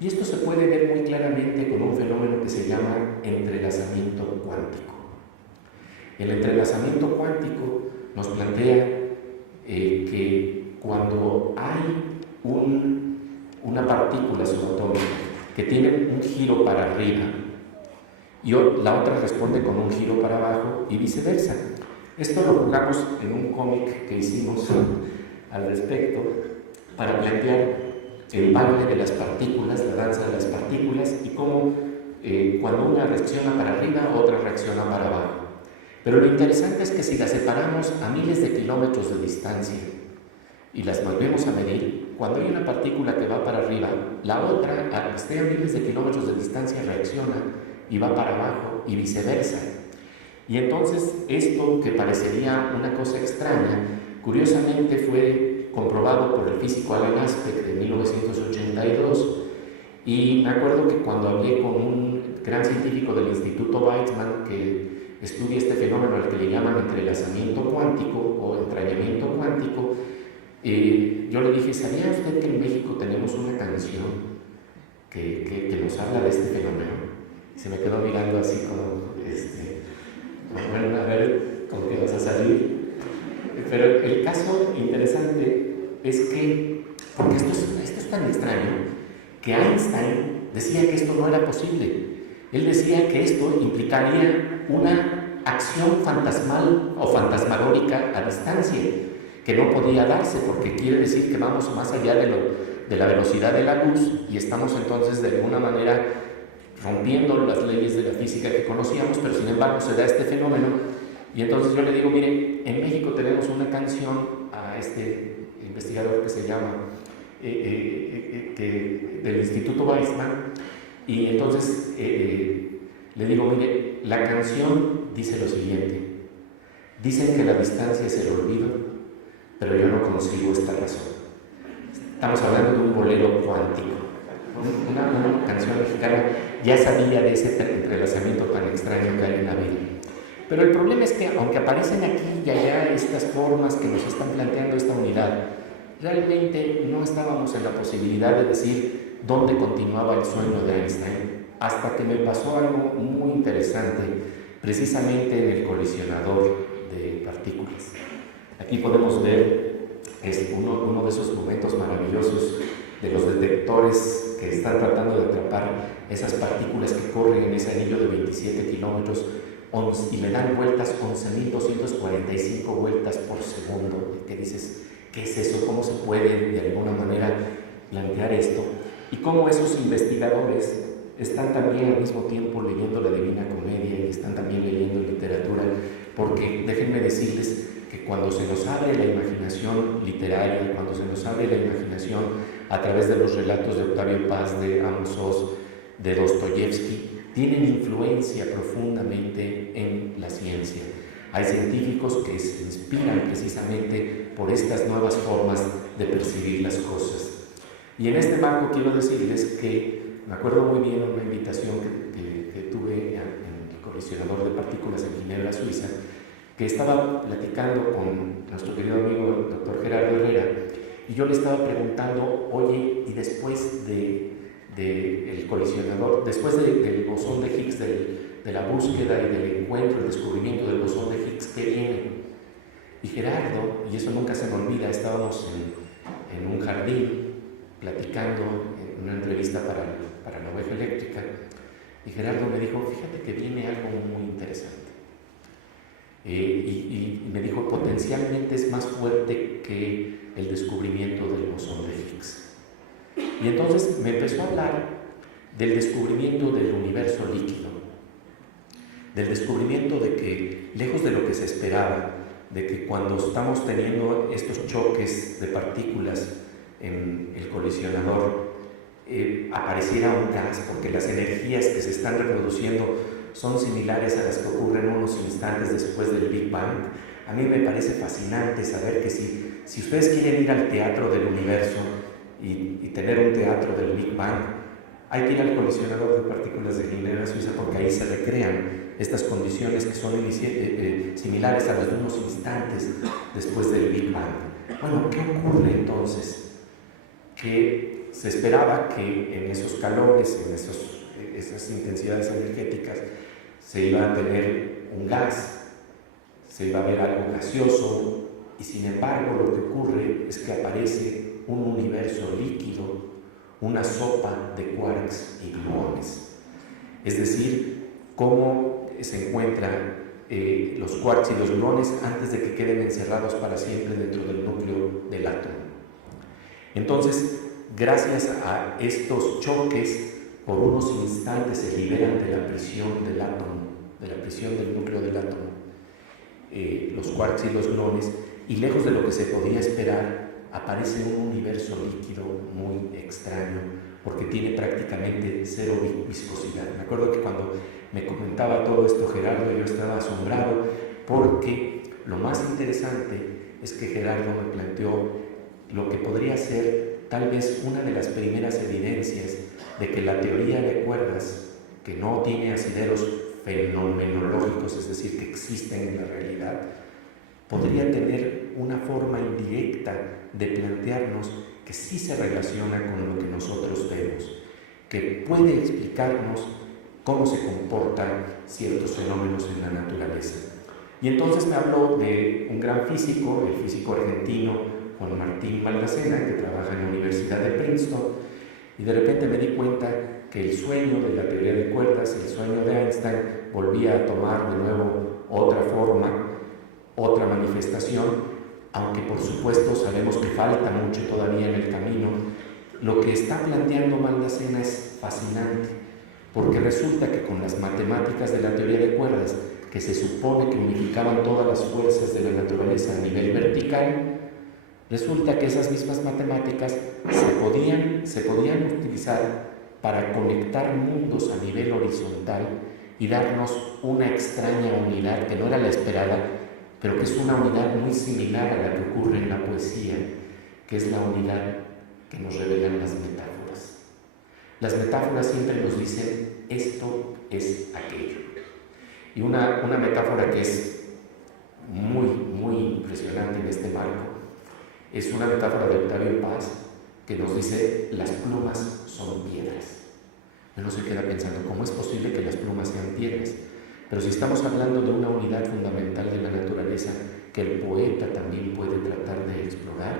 Y esto se puede ver muy claramente con un fenómeno que se llama entrelazamiento cuántico. El entrelazamiento cuántico nos plantea que cuando hay una partícula subatómica que tiene un giro para arriba y la otra responde con un giro para abajo y viceversa. Esto lo jugamos en un cómic que hicimos al respecto para plantear el baile de las partículas, la danza de las partículas y cómo cuando una reacciona para arriba, otra reacciona para abajo. Pero lo interesante es que si las separamos a miles de kilómetros de distancia y las volvemos a medir, cuando hay una partícula que va para arriba, la otra, al que esté a miles de kilómetros de distancia, reacciona y va para abajo y viceversa. Y entonces esto que parecería una cosa extraña, curiosamente fue comprobado por el físico Alan Aspect en 1982 y me acuerdo que cuando hablé con un gran científico del Instituto Weizmann que estudia este fenómeno al que le llaman entrelazamiento cuántico o entrañamiento cuántico, yo le dije, ¿sabía usted que en México tenemos una canción que nos habla de este fenómeno? Y se me quedó mirando así como, bueno, a ver con qué vas a salir. Pero el caso interesante es que, porque esto es tan extraño, que Einstein decía que esto no era posible. Él decía que esto implicaría una acción fantasmal o fantasmagórica a distancia, que no podía darse, porque quiere decir que vamos más allá de la velocidad de la luz y estamos entonces de alguna manera rompiendo las leyes de la física que conocíamos, pero sin embargo se da este fenómeno. Y entonces yo le digo, mire, en México tenemos una canción a este investigador que se llama del Instituto Weizmann, y entonces le digo, mire, la canción dice lo siguiente: dicen que la distancia es el olvido, pero yo no consigo esta razón. Estamos hablando de un bolero cuántico, una canción mexicana. Ya sabía de ese entrelazamiento tan extraño que hay en la vida. Pero el problema es que, aunque aparecen aquí y allá estas formas que nos están planteando esta unidad, realmente no estábamos en la posibilidad de decir dónde continuaba el sueño de Einstein, hasta que me pasó algo muy interesante, precisamente en el colisionador de partículas. Aquí podemos ver uno de esos momentos maravillosos de los detectores que están tratando de atrapar esas partículas que corren en ese anillo de 27 kilómetros y le dan vueltas, 11.245 vueltas por segundo. ¿Qué dices? ¿Qué es eso? ¿Cómo se puede de alguna manera plantear esto? Y cómo esos investigadores están también al mismo tiempo leyendo la Divina Comedia y están también leyendo literatura, porque déjenme decirles que cuando se nos abre la imaginación literaria, cuando se nos abre la imaginación a través de los relatos de Octavio Paz, de Amos Oz, de Dostoyevsky, tienen influencia profundamente en la ciencia. Hay científicos que se inspiran precisamente por estas nuevas formas de percibir las cosas. Y en este marco quiero decirles que me acuerdo muy bien una invitación que tuve en el colisionador de partículas en Ginebra, Suiza, que estaba platicando con nuestro querido amigo el doctor Gerardo Herrera, y yo le estaba preguntando, oye, y después del colisionador, después del bosón de Higgs, de la búsqueda y del encuentro, el descubrimiento del bosón de Higgs, ¿qué viene? Y Gerardo, y eso nunca se me olvida, estábamos en un jardín platicando en una entrevista para la Oveja Eléctrica, y Gerardo me dijo, fíjate que viene algo muy interesante. Y me dijo, potencialmente es más fuerte que el descubrimiento del bosón de Higgs. Y entonces me empezó a hablar del descubrimiento del universo líquido, del descubrimiento de que, lejos de lo que se esperaba, de que cuando estamos teniendo estos choques de partículas en el colisionador, apareciera un gas, porque las energías que se están reproduciendo son similares a las que ocurren unos instantes después del Big Bang. A mí me parece fascinante saber que si ustedes quieren ir al teatro del universo y tener un teatro del Big Bang, hay que ir al colisionador de partículas de Ginebra, Suiza, porque ahí se recrean estas condiciones que son similares a las de unos instantes después del Big Bang. Bueno, ¿qué ocurre entonces? Que se esperaba que en esos calores, en esas intensidades energéticas, se iba a tener un gas, se iba a ver algo gaseoso, y sin embargo lo que ocurre es que aparece un universo líquido, una sopa de quarks y gluones. Es decir, cómo se encuentran los quarks y los gluones antes de que queden encerrados para siempre dentro del núcleo del átomo. Entonces, gracias a estos choques, por unos instantes se liberan de la prisión del átomo, de la prisión del núcleo del átomo, los quarks y los gluones, y lejos de lo que se podía esperar, aparece un universo líquido muy extraño, porque tiene prácticamente cero viscosidad. Me acuerdo que cuando me comentaba todo esto Gerardo, yo estaba asombrado, porque lo más interesante es que Gerardo me planteó lo que podría ser tal vez una de las primeras evidencias de que la teoría de cuerdas, que no tiene asideros fenomenológicos, es decir, que existen en la realidad, podría tener una forma indirecta de plantearnos que sí se relaciona con lo que nosotros vemos, que puede explicarnos cómo se comportan ciertos fenómenos en la naturaleza. Y entonces me habló de un gran físico, el físico argentino Juan Martín Maldacena, que trabaja en la Universidad de Princeton, Y de repente me di cuenta que el sueño de la teoría de cuerdas, el sueño de Einstein, volvía a tomar de nuevo otra forma, otra manifestación, aunque por supuesto sabemos que falta mucho todavía en el camino. Lo que está planteando Maldacena es fascinante, porque resulta que con las matemáticas de la teoría de cuerdas, que se supone que unificaban todas las fuerzas de la naturaleza a nivel vertical, resulta que esas mismas matemáticas se podían utilizar para conectar mundos a nivel horizontal y darnos una extraña unidad que no era la esperada, pero que es una unidad muy similar a la que ocurre en la poesía, que es la unidad que nos revelan las metáforas. Las metáforas siempre nos dicen, esto es aquello. Y una metáfora que es muy, muy impresionante en este marco es una metáfora de Octavio Paz que nos dice, las plumas son piedras. Uno se queda pensando, ¿cómo es posible que las plumas sean piedras? Pero si estamos hablando de una unidad fundamental de la naturaleza que el poeta también puede tratar de explorar,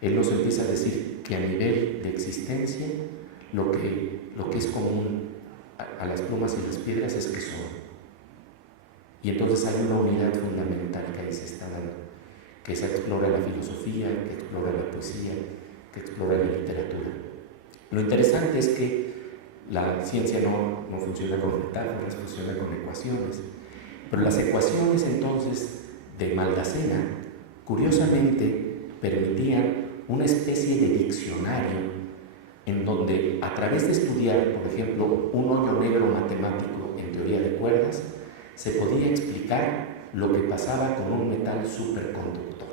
él nos empieza a decir que a nivel de existencia lo que es común a las plumas y las piedras es que son. Y entonces hay una unidad fundamental que ahí se está dando, que se explora la filosofía, que explora la poesía, que explora la literatura. Lo interesante es que la ciencia no funciona con metáforas, funciona con ecuaciones, pero las ecuaciones entonces de Maldacena, curiosamente, permitían una especie de diccionario en donde a través de estudiar, por ejemplo, un hoyo negro matemático en teoría de cuerdas, se podía explicar lo que pasaba con un metal superconductor.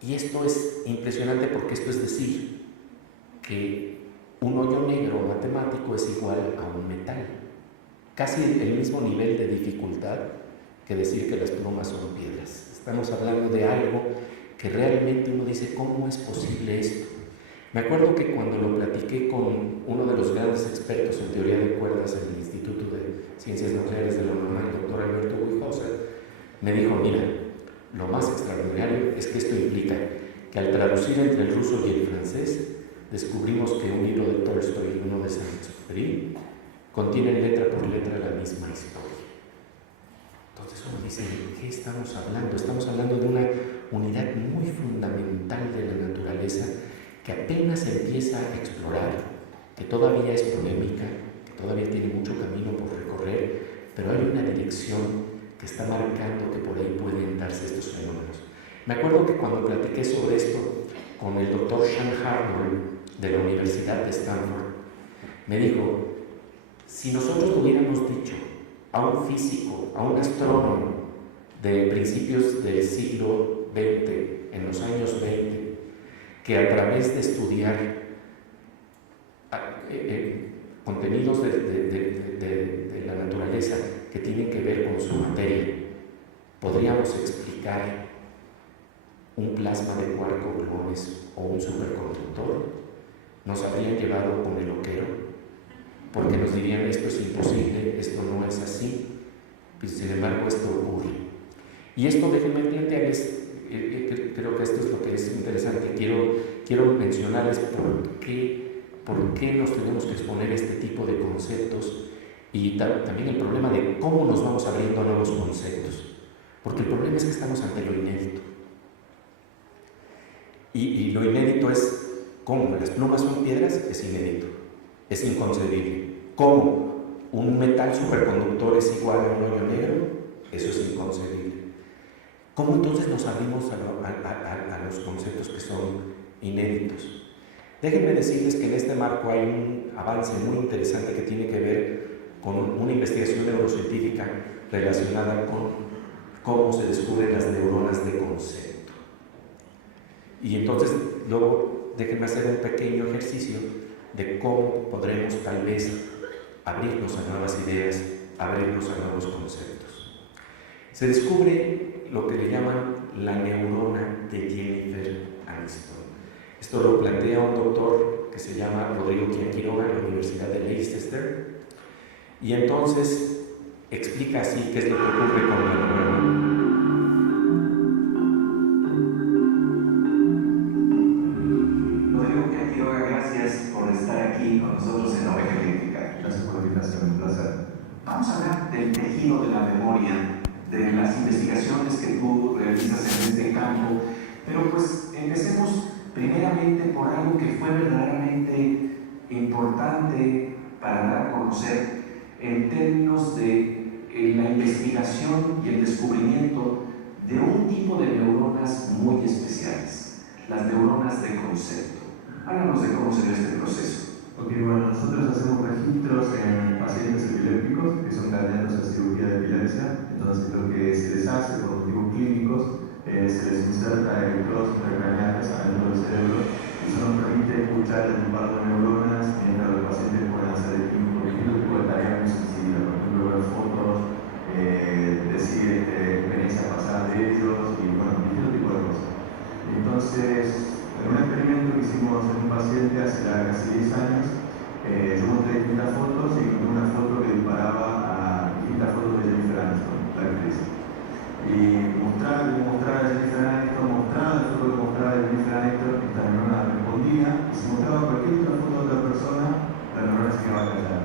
Y esto es impresionante porque esto es decir que un hoyo negro matemático es igual a un metal. Casi el mismo nivel de dificultad que decir que las plumas son piedras. Estamos hablando de algo que realmente uno dice, ¿cómo es posible esto? Me acuerdo que cuando lo platiqué con uno de los grandes expertos en teoría de cuerdas en el Instituto de Ciencias Nucleares de la UNAM, el doctor Alberto Wihauser, me dijo, mira, lo más extraordinario es que esto implica que al traducir entre el ruso y el francés, descubrimos que un libro de Tolstoy y uno de Saint-Exupéry contienen letra por letra la misma historia. Entonces uno dice, ¿de qué estamos hablando? Estamos hablando de una unidad muy fundamental de la naturaleza que apenas empieza a explorar, que todavía es polémica, que todavía tiene mucho camino por recorrer, pero hay una dirección que está marcando que por ahí pueden darse estos fenómenos. Me acuerdo que cuando platiqué sobre esto con el doctor Sean Hartman de la Universidad de Stanford, me dijo, si nosotros hubiéramos dicho a un físico, a un astrónomo de principios del siglo XX, en los años 20, que a través de estudiar contenidos de la naturaleza que tienen que ver con su materia, podríamos explicar un plasma de quark gluones o un superconductor, nos habrían llevado con el loquero, porque nos dirían esto es imposible, esto no es así, pues, sin embargo esto ocurre. Y esto déjenme plantearles, creo que esto es lo que es interesante, quiero mencionarles por qué nos tenemos que exponer este tipo de conceptos y también el problema de cómo nos vamos abriendo a nuevos conceptos, porque el problema es que estamos ante lo inédito. Y lo inédito es cómo las plumas son piedras, es inédito, es inconcebible. Cómo un metal superconductor es igual a un hoyo negro, eso es inconcebible. ¿Cómo entonces nos abrimos a los conceptos que son inéditos? Déjenme decirles que en este marco hay un avance muy interesante que tiene que ver con una investigación neurocientífica relacionada con cómo se descubren las neuronas de concepto. Y entonces, luego, déjenme hacer un pequeño ejercicio de cómo podremos tal vez abrirnos a nuevas ideas, abrirnos a nuevos conceptos. Se descubre lo que le llaman la neurona de Jennifer Aniston. Esto lo plantea un doctor que se llama Rodrigo Quiroga en la Universidad de Leicester, y entonces explica así qué es lo que ocurre con la neurona. Rodrigo Quiroga, gracias. nosotros en Oveja Eléctrica. Gracias por la invitación, un placer. Vamos a hablar del tejido de la memoria, de las investigaciones que tú realizas en este campo, pero pues empecemos primeramente por algo que fue verdaderamente importante para dar a conocer en términos de la investigación y el descubrimiento de un tipo de neuronas muy especiales, las neuronas de concepto. Háblanos de cómo se dio este proceso. Ok, bueno, nosotros hacemos registros en pacientes epilépticos que son candidatos a cirugía de epilepsia. Entonces lo que se les hace por motivos clínicos se les inserta electrodos intracraneales adentro del cerebro y eso nos permite escuchar el par de neuronas mientras los pacientes pueden hacer distintos tipos de tareas muy sencillas, por ejemplo ver fotos, decir experiencias pasadas de ellos y bueno, distintos tipos de cosas. Entonces, en un experimento que hicimos en un paciente hace casi 10 años, yo mostré distintas fotos y encontré una foto que disparaba a distintas fotos de Jennifer Aniston, la actriz. Y mostrar a Jennifer Aniston, mostrar la foto que mostraba a Jennifer Aniston, esta neurona respondía, y si mostraba cualquier otra foto de otra persona, la neurona se quedaba callada.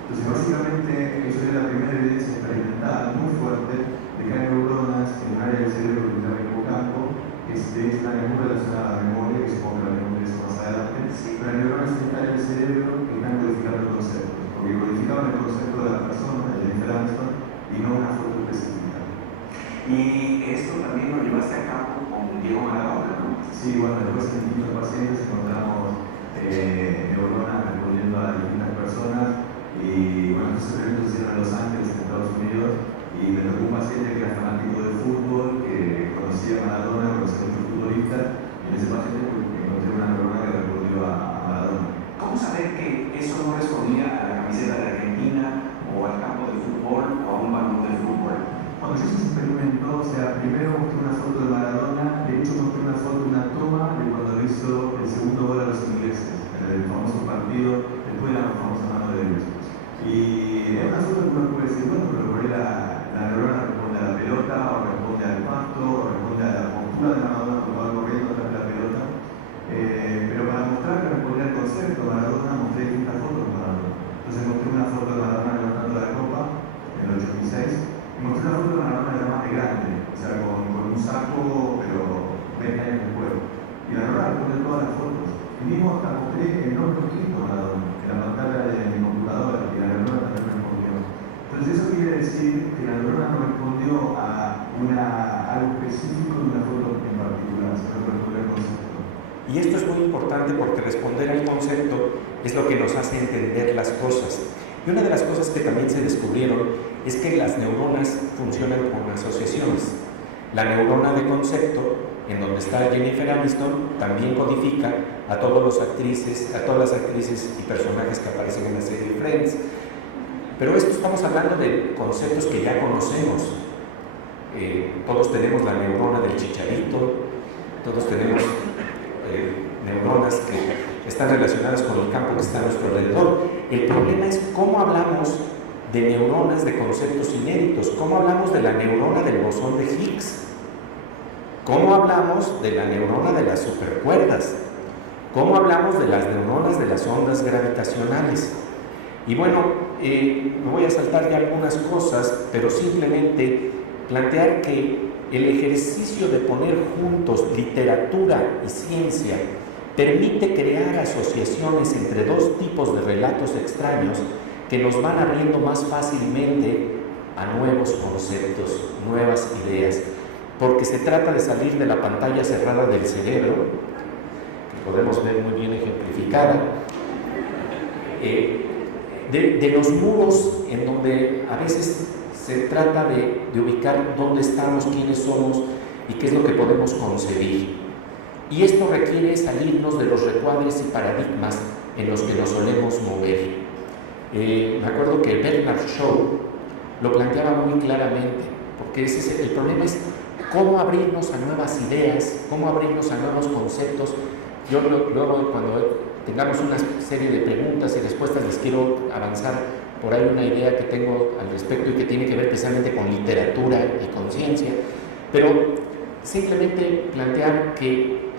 Entonces, básicamente, eso es la primera evidencia experimental muy fuerte de que hay neuronas en un área del cerebro que se llama hipocampo, que es la neurona relacionada a la memoria, que supongo que la memoria es más adelante, pero hay neuronas en esta área del cerebro que están codificando conceptos, porque codificaban el concepto de la persona, de Jennifer Aniston, y no una foto específica. Y esto también lo llevaste a cabo con Diego Maradona, ¿no? Sí, bueno, después en distintos pacientes encontramos neuronas respondiendo a distintas personas y bueno, estos experimentos se hicieron en Los Ángeles, en Estados Unidos, y me tocó un paciente que era fanático de fútbol, que conocía a Maradona, conocía a muchos futbolistas, y en ese paciente encontré una neurona que respondió a Maradona. ¿Cómo saber que eso no respondía a la camiseta de Argentina o al campo de fútbol o a un balón de fútbol? Cuando yo hice ese experimento, o sea, primero mostré una foto de Maradona, de hecho mostré una foto, una toma de cuando hizo el segundo gol a los ingleses, en el famoso partido, después de la famosa mano de Dios. Y es una foto que uno puede decir, bueno, pero por ahí la neurona responde a la pelota, o responde al pasto, o responde a la postura de Maradona cuando va corriendo atrás de la pelota. Pero para mostrar que respondía al concepto de Maradona, mostré distintas fotos de Maradona. Entonces mostré una foto de Maradona levantando la copa en el 86, y mostré una foto de Maradona ya más de grande, o sea, con un saco, pero 20 años después. Y la neurona responde todas las fotos. Y mismo hasta mostré el nombre escrito de Maradona en la pantalla de mi computadora, y la neurona también respondió. Entonces eso quiere decir que la neurona no respondió a algo específico de una foto en particular, sino que respondió al concepto. Y esto es muy importante porque responder al concepto es lo que nos hace entender las cosas. Y una de las cosas que también se descubrieron es que las neuronas funcionan con asociaciones. La neurona de concepto, en donde está Jennifer Aniston, también codifica a todas las actrices y personajes que aparecen en la serie Friends. Pero esto estamos hablando de conceptos que ya conocemos. Todos tenemos la neurona del chicharito, todos tenemos neuronas que están relacionadas con el campo que está a nuestro alrededor. El problema es cómo hablamos de neuronas de conceptos inéditos, cómo hablamos de la neurona del bosón de Higgs, cómo hablamos de la neurona de las supercuerdas, cómo hablamos de las neuronas de las ondas gravitacionales. Y bueno, me voy a saltar ya algunas cosas, pero simplemente plantear que el ejercicio de poner juntos literatura y ciencia permite crear asociaciones entre dos tipos de relatos extraños que nos van abriendo más fácilmente a nuevos conceptos, nuevas ideas, porque se trata de salir de la pantalla cerrada del cerebro, que podemos ver muy bien ejemplificada, de los muros en donde a veces se trata de ubicar dónde estamos, quiénes somos y qué es lo que podemos concebir. Y esto requiere salirnos de los recuadres y paradigmas en los que nos solemos mover. Me acuerdo que Bernard Shaw lo planteaba muy claramente, porque el problema es cómo abrirnos a nuevas ideas, cómo abrirnos a nuevos conceptos. Yo luego, cuando tengamos una serie de preguntas y respuestas, les quiero avanzar por ahí una idea que tengo al respecto y que tiene que ver precisamente con literatura y con ciencia, pero simplemente plantear que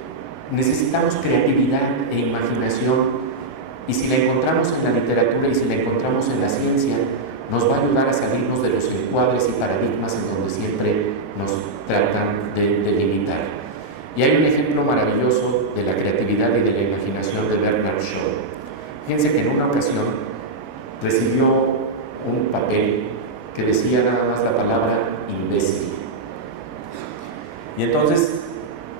necesitamos creatividad e imaginación Y si la encontramos en la literatura y si la encontramos en la ciencia, nos va a ayudar a salirnos de los encuadres y paradigmas en donde siempre nos tratan de limitar. Y hay un ejemplo maravilloso de la creatividad y de la imaginación de Bernard Shaw. Fíjense que en una ocasión recibió un papel que decía nada más la palabra imbécil. Y entonces,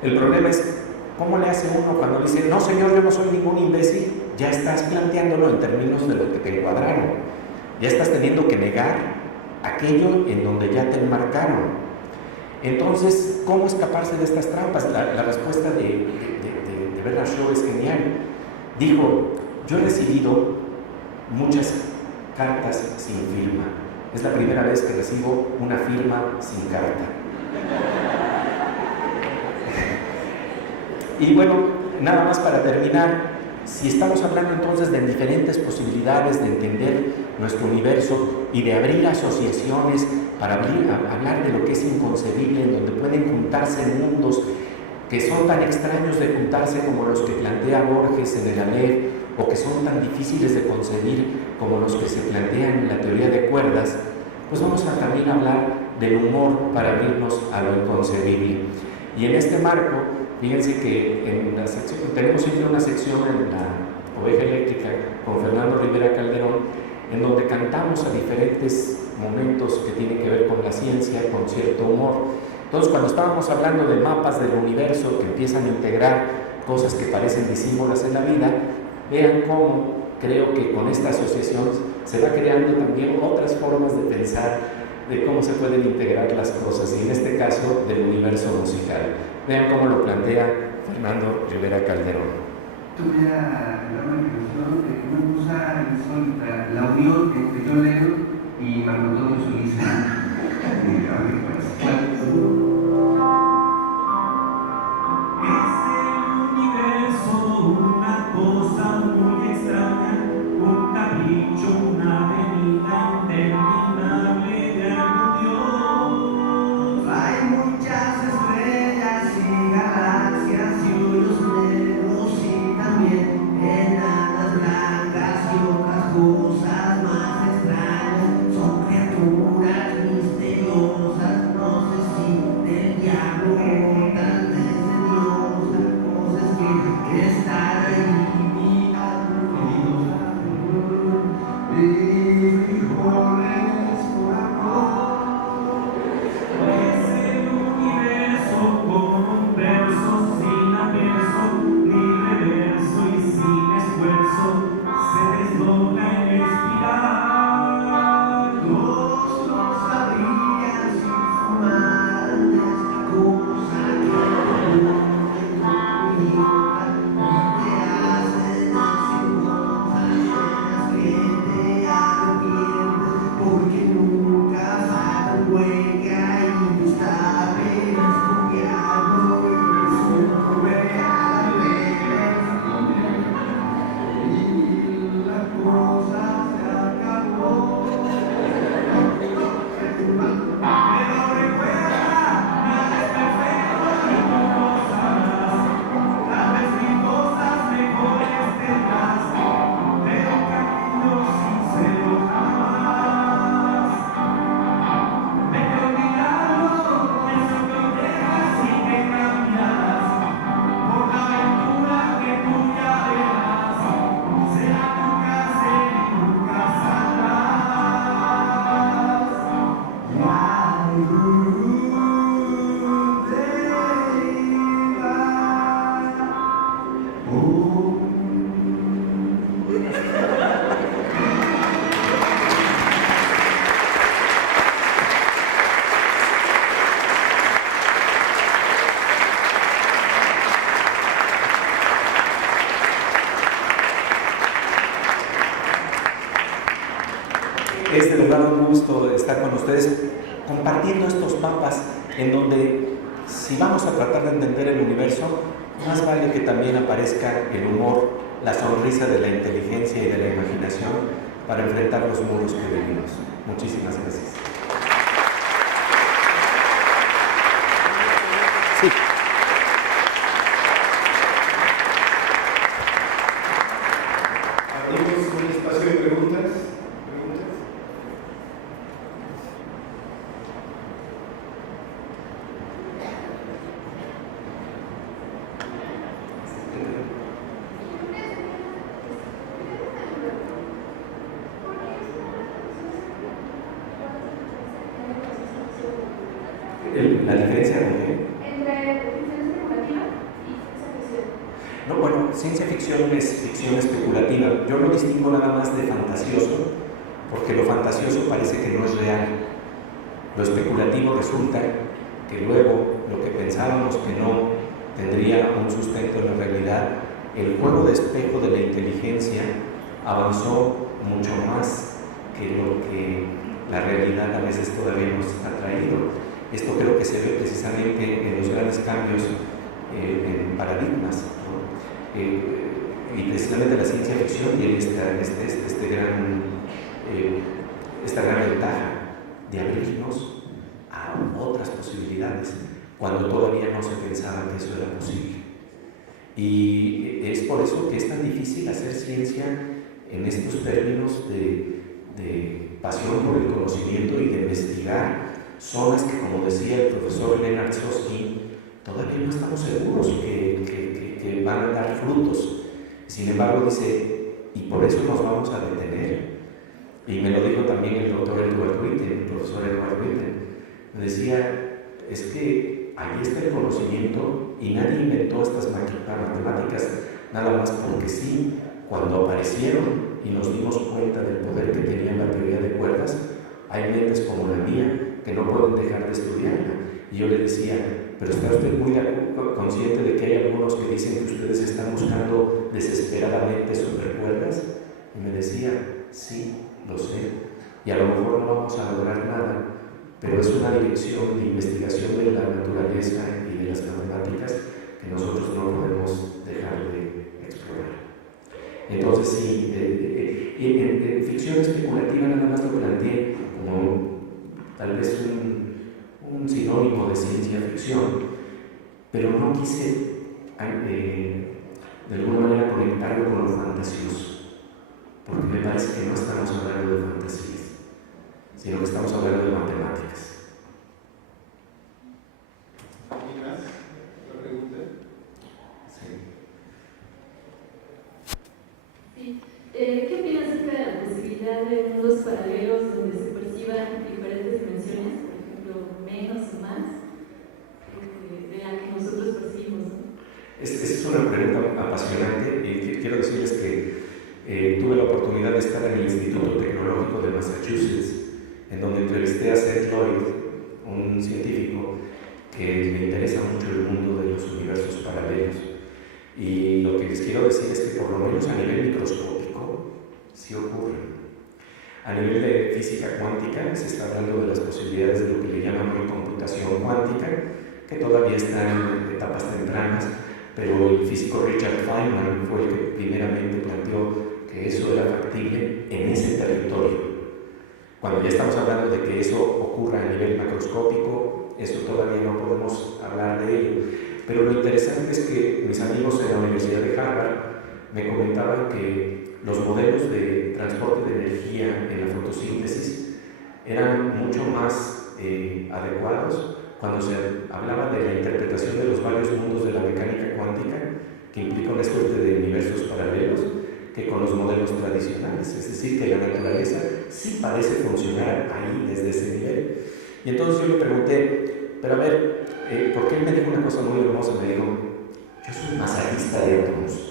el problema es, ¿cómo le hace uno cuando dice, no señor, yo no soy ningún imbécil? Ya estás planteándolo en términos de lo que te encuadraron. Ya estás teniendo que negar aquello en donde ya te enmarcaron. Entonces, ¿cómo escaparse de estas trampas? La respuesta de Bernard Shaw es genial. Dijo, yo he recibido muchas cartas sin firma. Es la primera vez que recibo una firma sin carta. Y bueno, nada más para terminar, si estamos hablando entonces de diferentes posibilidades de entender nuestro universo y de abrir asociaciones para hablar de lo que es inconcebible, en donde pueden juntarse mundos que son tan extraños de juntarse como los que plantea Borges en el Aleph, o que son tan difíciles de concebir como los que se plantean en la teoría de cuerdas, pues vamos a también hablar del humor para abrirnos a lo inconcebible. Y en este marco, fíjense que en la sección, tenemos siempre una sección en la Oveja Eléctrica con Fernando Rivera Calderón, en donde cantamos a diferentes momentos que tienen que ver con la ciencia, con cierto humor. Entonces, cuando estábamos hablando de mapas del universo que empiezan a integrar cosas que parecen disímbolas en la vida, vean cómo creo que con esta asociación se va creando también otras formas de pensar de cómo se pueden integrar las cosas, y en este caso del universo musical. Vean cómo lo plantea Fernando Rivera Calderón. Tuviera la canción que me gusta la unión entre John Lennon y Marco Antonio Solís. Una cosa muy extraña, un capricho, una avenida interminable de algún Dios. Hay muchas estrellas y galaxias y hoyos negros y también enanas blancas y otras cosas más extrañas. Son criaturas misteriosas, no sé si del diablo o tal vez de Dios, cosas que están ahí. Es de verdad un gusto estar con ustedes compartiendo estos mapas en donde, si vamos a tratar de entender el universo, más vale que también aparezca el humor, la sonrisa de la inteligencia y de la imaginación para enfrentar los muros que venimos. Muchísimas gracias. Sí. ¿La diferencia entre? Entre ficción especulativa y ciencia ficción. No, bueno, ciencia ficción es ficción especulativa. Yo lo distingo nada más de fantasioso, porque lo fantasioso parece que no es real. Lo especulativo resulta que luego lo que pensábamos que no tendría un sustento en la realidad, el juego de espejo de la inteligencia avanzó mucho más que lo que la realidad a veces todavía nos ha traído. Esto creo que se ve precisamente en los grandes cambios en paradigmas, ¿no? Y precisamente la ciencia ficción tiene esta gran ventaja de abrirnos a otras posibilidades cuando todavía no se pensaba que eso era posible. Y es por eso que es tan difícil hacer ciencia en estos términos de pasión por el conocimiento y de investigar zonas que, como decía el profesor Leonard Susskind, todavía no estamos seguros que van a dar frutos. Sin embargo, dice, y por eso nos vamos a detener. Y me lo dijo también el doctor Edward Witten, el profesor Edward Witten. Me decía, es que ahí está el conocimiento y nadie inventó estas matemáticas nada más porque sí. Cuando aparecieron y nos dimos cuenta del poder que tenía la teoría de cuerdas, hay mentes como la mía que no pueden dejar de estudiarla. Y yo le decía, pero ¿está usted muy consciente de que hay algunos que dicen que ustedes están buscando desesperadamente supercuerdas? Y me decía, sí, lo sé. Y a lo mejor no vamos a lograr nada, pero es una dirección de investigación de la naturaleza y de las matemáticas que nosotros no podemos dejar de explorar. Entonces sí, en ficción especulativa nada más lo planteé como tal vez un sinónimo de ciencia ficción, pero no quise de alguna manera conectarlo con lo fantasioso, porque me parece que no estamos hablando de fantasías, sino que estamos hablando de matemáticas. ¿Alguien más? ¿Otra pregunta? Sí. Sí. ¿Qué opinas acerca de la posibilidad de mundos paralelos donde se perciban diferentes dimensiones, por ejemplo, menos o más, de la que nosotros percibimos, ¿no? Esa es una pregunta apasionante y quiero decirles que tuve la oportunidad de estar en el Instituto Tecnológico de Massachusetts, en donde entrevisté a Seth Lloyd, un científico que le interesa mucho el mundo de los universos paralelos. Y lo que les quiero decir es que por lo menos a nivel microscópico sí ocurre. A nivel de física cuántica se está hablando de las posibilidades de lo que le llaman hoy computación cuántica, que todavía está en etapas tempranas, pero el físico Richard Feynman fue el que primeramente planteó que eso era factible en ese territorio. Cuando ya estamos hablando de que eso ocurra a nivel macroscópico, eso todavía no podemos hablar de ello. Pero lo interesante es que mis amigos en la Universidad de Harvard me comentaban que los modelos de transporte de energía en la fotosíntesis eran mucho más adecuados cuando se hablaba de la interpretación de los varios mundos de la mecánica cuántica, que implica una suerte de universos paralelos, que con los modelos tradicionales. Es decir, que la naturaleza sí parece funcionar ahí desde ese nivel. Y entonces yo le pregunté, pero a ver, porque él me dijo una cosa muy hermosa, me dijo, yo soy masajista de átomos.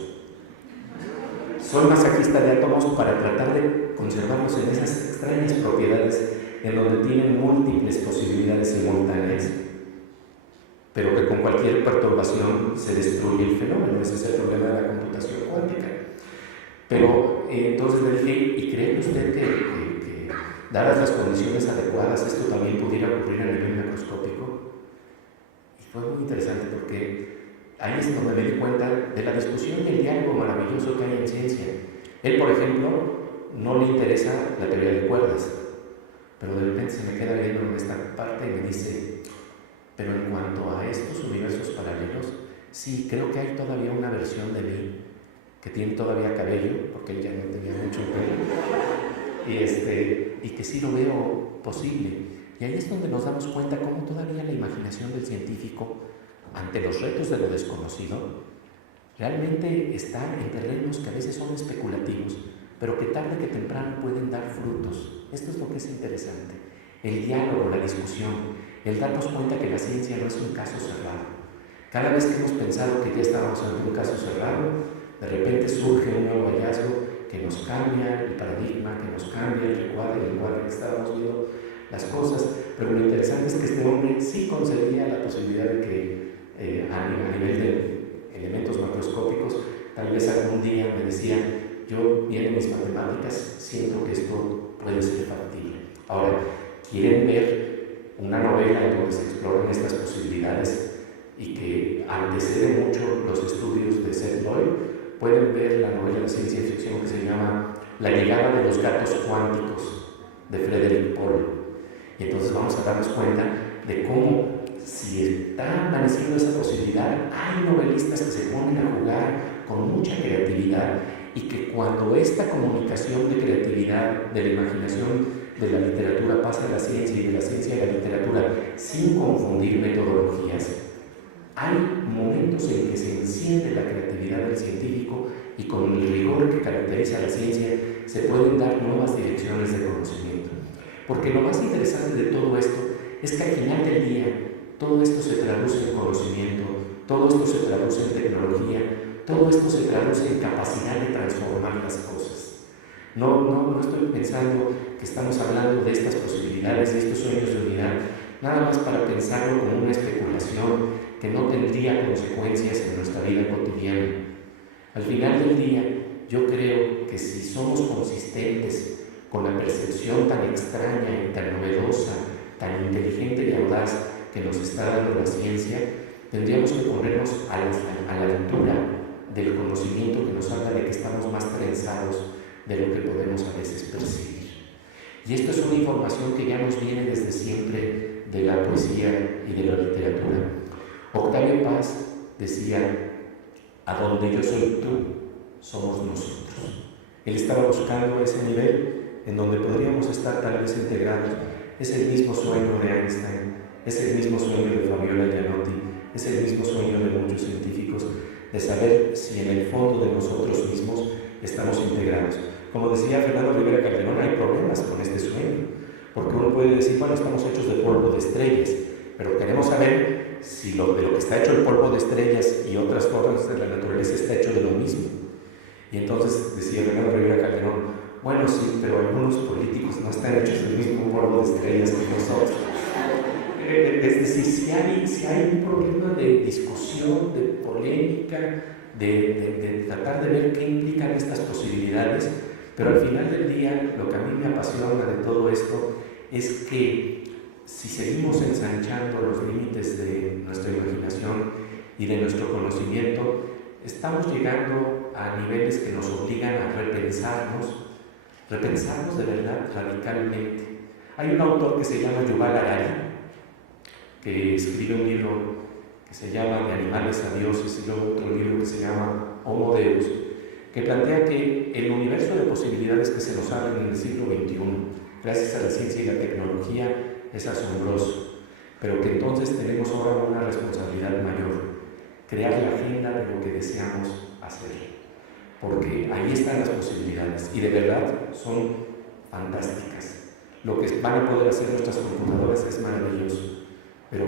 Soy masajista de átomos para tratar de conservarlos en esas extrañas propiedades en donde tienen múltiples posibilidades simultáneas, pero que con cualquier perturbación se destruye el fenómeno. Ese es el problema de la computación cuántica. Pero entonces le dije, ¿y cree usted que dadas las condiciones adecuadas, esto también pudiera ocurrir a nivel macroscópico? Y fue muy interesante porque ahí es donde me di cuenta de la discusión y el diálogo maravilloso que hay en ciencia. Él, por ejemplo, no le interesa la teoría de cuerdas, pero de repente se me queda viendo en esta parte y me dice, pero en cuanto a estos universos paralelos, sí, creo que hay todavía una versión de mí que tiene todavía cabello, porque él ya no tenía mucho pelo, y que sí lo veo posible. Y ahí es donde nos damos cuenta cómo todavía la imaginación del científico, ante los retos de lo desconocido, realmente está en terrenos que a veces son especulativos, pero que tarde que temprano pueden dar frutos. Esto es lo que es interesante. El diálogo, la discusión, el darnos cuenta que la ciencia no es un caso cerrado. Cada vez que hemos pensado que ya estábamos ante un caso cerrado, de repente surge un nuevo hallazgo que nos cambia el paradigma, que nos cambia el encuadre que estábamos viendo las cosas. Pero lo interesante es que este hombre sí concebía la posibilidad de que a nivel de elementos macroscópicos, tal vez algún día me decía, yo viendo mis matemáticas siento que esto puede ser factible. Ahora, ¿quieren ver una novela en donde se exploran estas posibilidades y que antecede mucho los estudios de Seth Lloyd? Pueden ver la novela de ciencia ficción que se llama La llegada de los gatos cuánticos, de Frederik Pohl. Y entonces vamos a darnos cuenta de cómo, si está apareciendo esa posibilidad, hay novelistas que se ponen a jugar con mucha creatividad, y que cuando esta comunicación de creatividad, de la imaginación de la literatura pasa a la ciencia y de la ciencia a la literatura sin confundir metodologías, hay momentos en que se enciende la creatividad del científico y con el rigor que caracteriza a la ciencia se pueden dar nuevas direcciones de conocimiento. Porque lo más interesante de todo esto es que al final del día todo esto se traduce en conocimiento, todo esto se traduce en tecnología, todo esto se traduce en capacidad de transformar las cosas. No estoy pensando que estamos hablando de estas posibilidades, de estos sueños de unidad, nada más para pensarlo como una especulación que no tendría consecuencias en nuestra vida cotidiana. Al final del día, yo creo que si somos consistentes con la percepción tan extraña y tan novedosa, tan inteligente y audaz que nos está dando la ciencia, tendríamos que ponernos a la altura del conocimiento que nos habla de que estamos más trenzados de lo que podemos a veces percibir. Y esto es una información que ya nos viene desde siempre de la poesía y de la literatura. Octavio Paz decía, a donde yo soy tú, somos nosotros. Él estaba buscando ese nivel en donde podríamos estar tal vez integrados. Es el mismo sueño de Einstein, es el mismo sueño de Fabiola Gianotti, es el mismo sueño de muchos científicos, de saber si en el fondo de nosotros mismos estamos integrados. Como decía Fernando Rivera Calderón, hay problemas con este sueño, porque uno puede decir, bueno, estamos hechos de polvo de estrellas, pero queremos saber si de lo que está hecho el polvo de estrellas y otras cosas de la naturaleza está hecho de lo mismo. Y entonces decía Fernando Rivera Calderón, bueno, sí, pero algunos políticos no están hechos del mismo polvo de estrellas que nosotros. Es decir, si hay un problema de discusión, de polémica, de tratar de ver qué implican estas posibilidades, pero al final del día lo que a mí me apasiona de todo esto es que si seguimos ensanchando los límites de nuestra imaginación y de nuestro conocimiento, estamos llegando a niveles que nos obligan a repensarnos de verdad radicalmente. Hay un autor que se llama Yuval Harari, que escribe un libro que se llama De animales a dioses y luego otro libro que se llama Homo Deus, que plantea que el universo de posibilidades que se nos abre en el siglo XXI, gracias a la ciencia y la tecnología, es asombroso, pero que entonces tenemos ahora una responsabilidad mayor, crear la agenda de lo que deseamos hacer, porque ahí están las posibilidades y de verdad son fantásticas. Lo que van a poder hacer nuestras computadoras es maravilloso, pero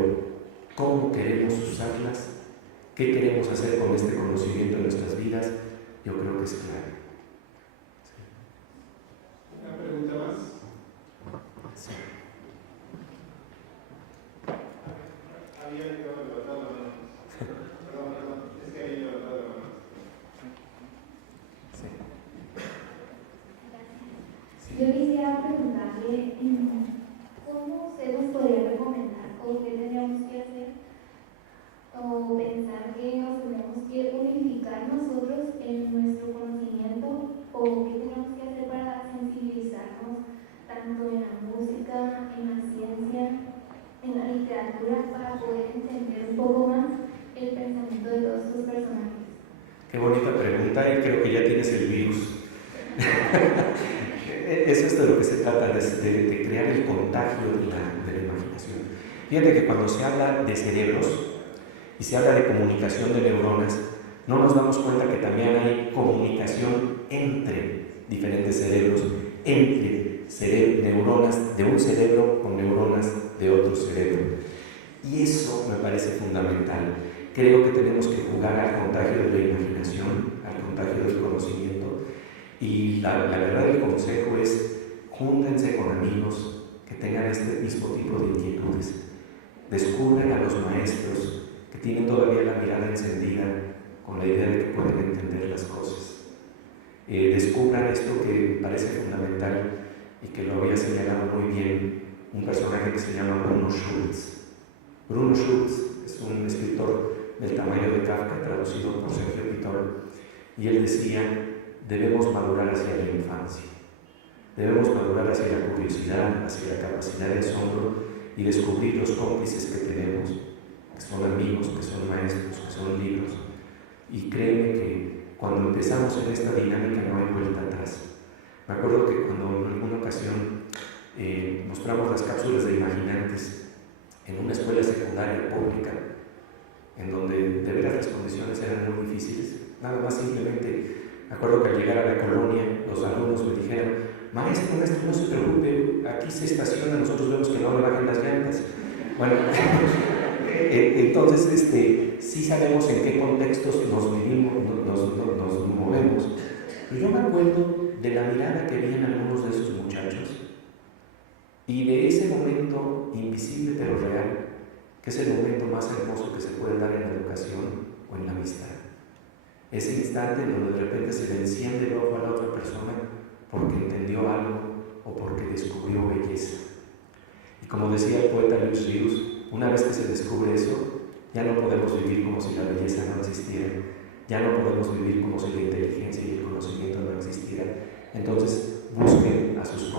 ¿cómo queremos usarlas? ¿Qué queremos hacer con este conocimiento en nuestras vidas? Yo creo que es clave. ¿Sí? ¿Una pregunta más? Sí. Había levantado la mano. Perdón, es que había levantado la mano. Sí. Yo quisiera preguntarle cómo usted nos podría recomendar o qué tenemos que hacer o pensar que nos tenemos que unificar nosotros en nuestro conocimiento o qué tenemos que hacer para sensibilizarnos tanto en la música, en la ciencia, en la literatura, para poder entender un poco más el pensamiento de todos estos personajes. Qué bonita pregunta y creo que ya tienes el virus. Eso es de lo que se trata, de crear el contagio de la imaginación. Fíjate que cuando se habla de cerebros y se habla de comunicación de neuronas, no nos damos cuenta que también hay comunicación entre diferentes cerebros, entre neuronas de un cerebro con neuronas de otro cerebro. Y eso me parece fundamental. Creo que tenemos que jugar al contagio de la imaginación, al contagio del conocimiento. Y la verdad del consejo es, júntense con amigos que tengan este mismo tipo de inquietudes. Descubran a los maestros que tienen todavía la mirada encendida con la idea de que pueden entender las cosas. Descubran esto que parece fundamental y que lo había señalado muy bien un personaje que se llama Bruno Schulz. Bruno Schulz es un escritor del tamaño de Kafka, traducido por Sergio Pitor, y él decía: debemos madurar hacia la infancia, debemos madurar hacia la curiosidad, hacia la capacidad de asombro y descubrir los cómplices que tenemos, que son amigos, que son maestros, que son libros. Y créeme que cuando empezamos en esta dinámica no hay vuelta atrás. Me acuerdo que cuando en alguna ocasión mostramos las cápsulas de imaginantes en una escuela secundaria pública, en donde de veras las condiciones eran muy difíciles, nada más simplemente, me acuerdo que al llegar a la colonia, los alumnos me dijeron: maestro, no se preocupe, aquí se estaciona, nosotros vemos que no le bajen las llantas. Bueno, entonces sí sabemos en qué contextos nos movemos. Pero yo me acuerdo de la mirada que vi en algunos de esos muchachos y de ese momento invisible pero real, que es el momento más hermoso que se puede dar en la educación o en la amistad. Ese instante en donde de repente se le enciende el ojo a la otra persona porque entendió algo o porque descubrió belleza. Y como decía el poeta Luis Ríos, una vez que se descubre eso, ya no podemos vivir como si la belleza no existiera, ya no podemos vivir como si la inteligencia y el conocimiento no existieran. Entonces busquen a sus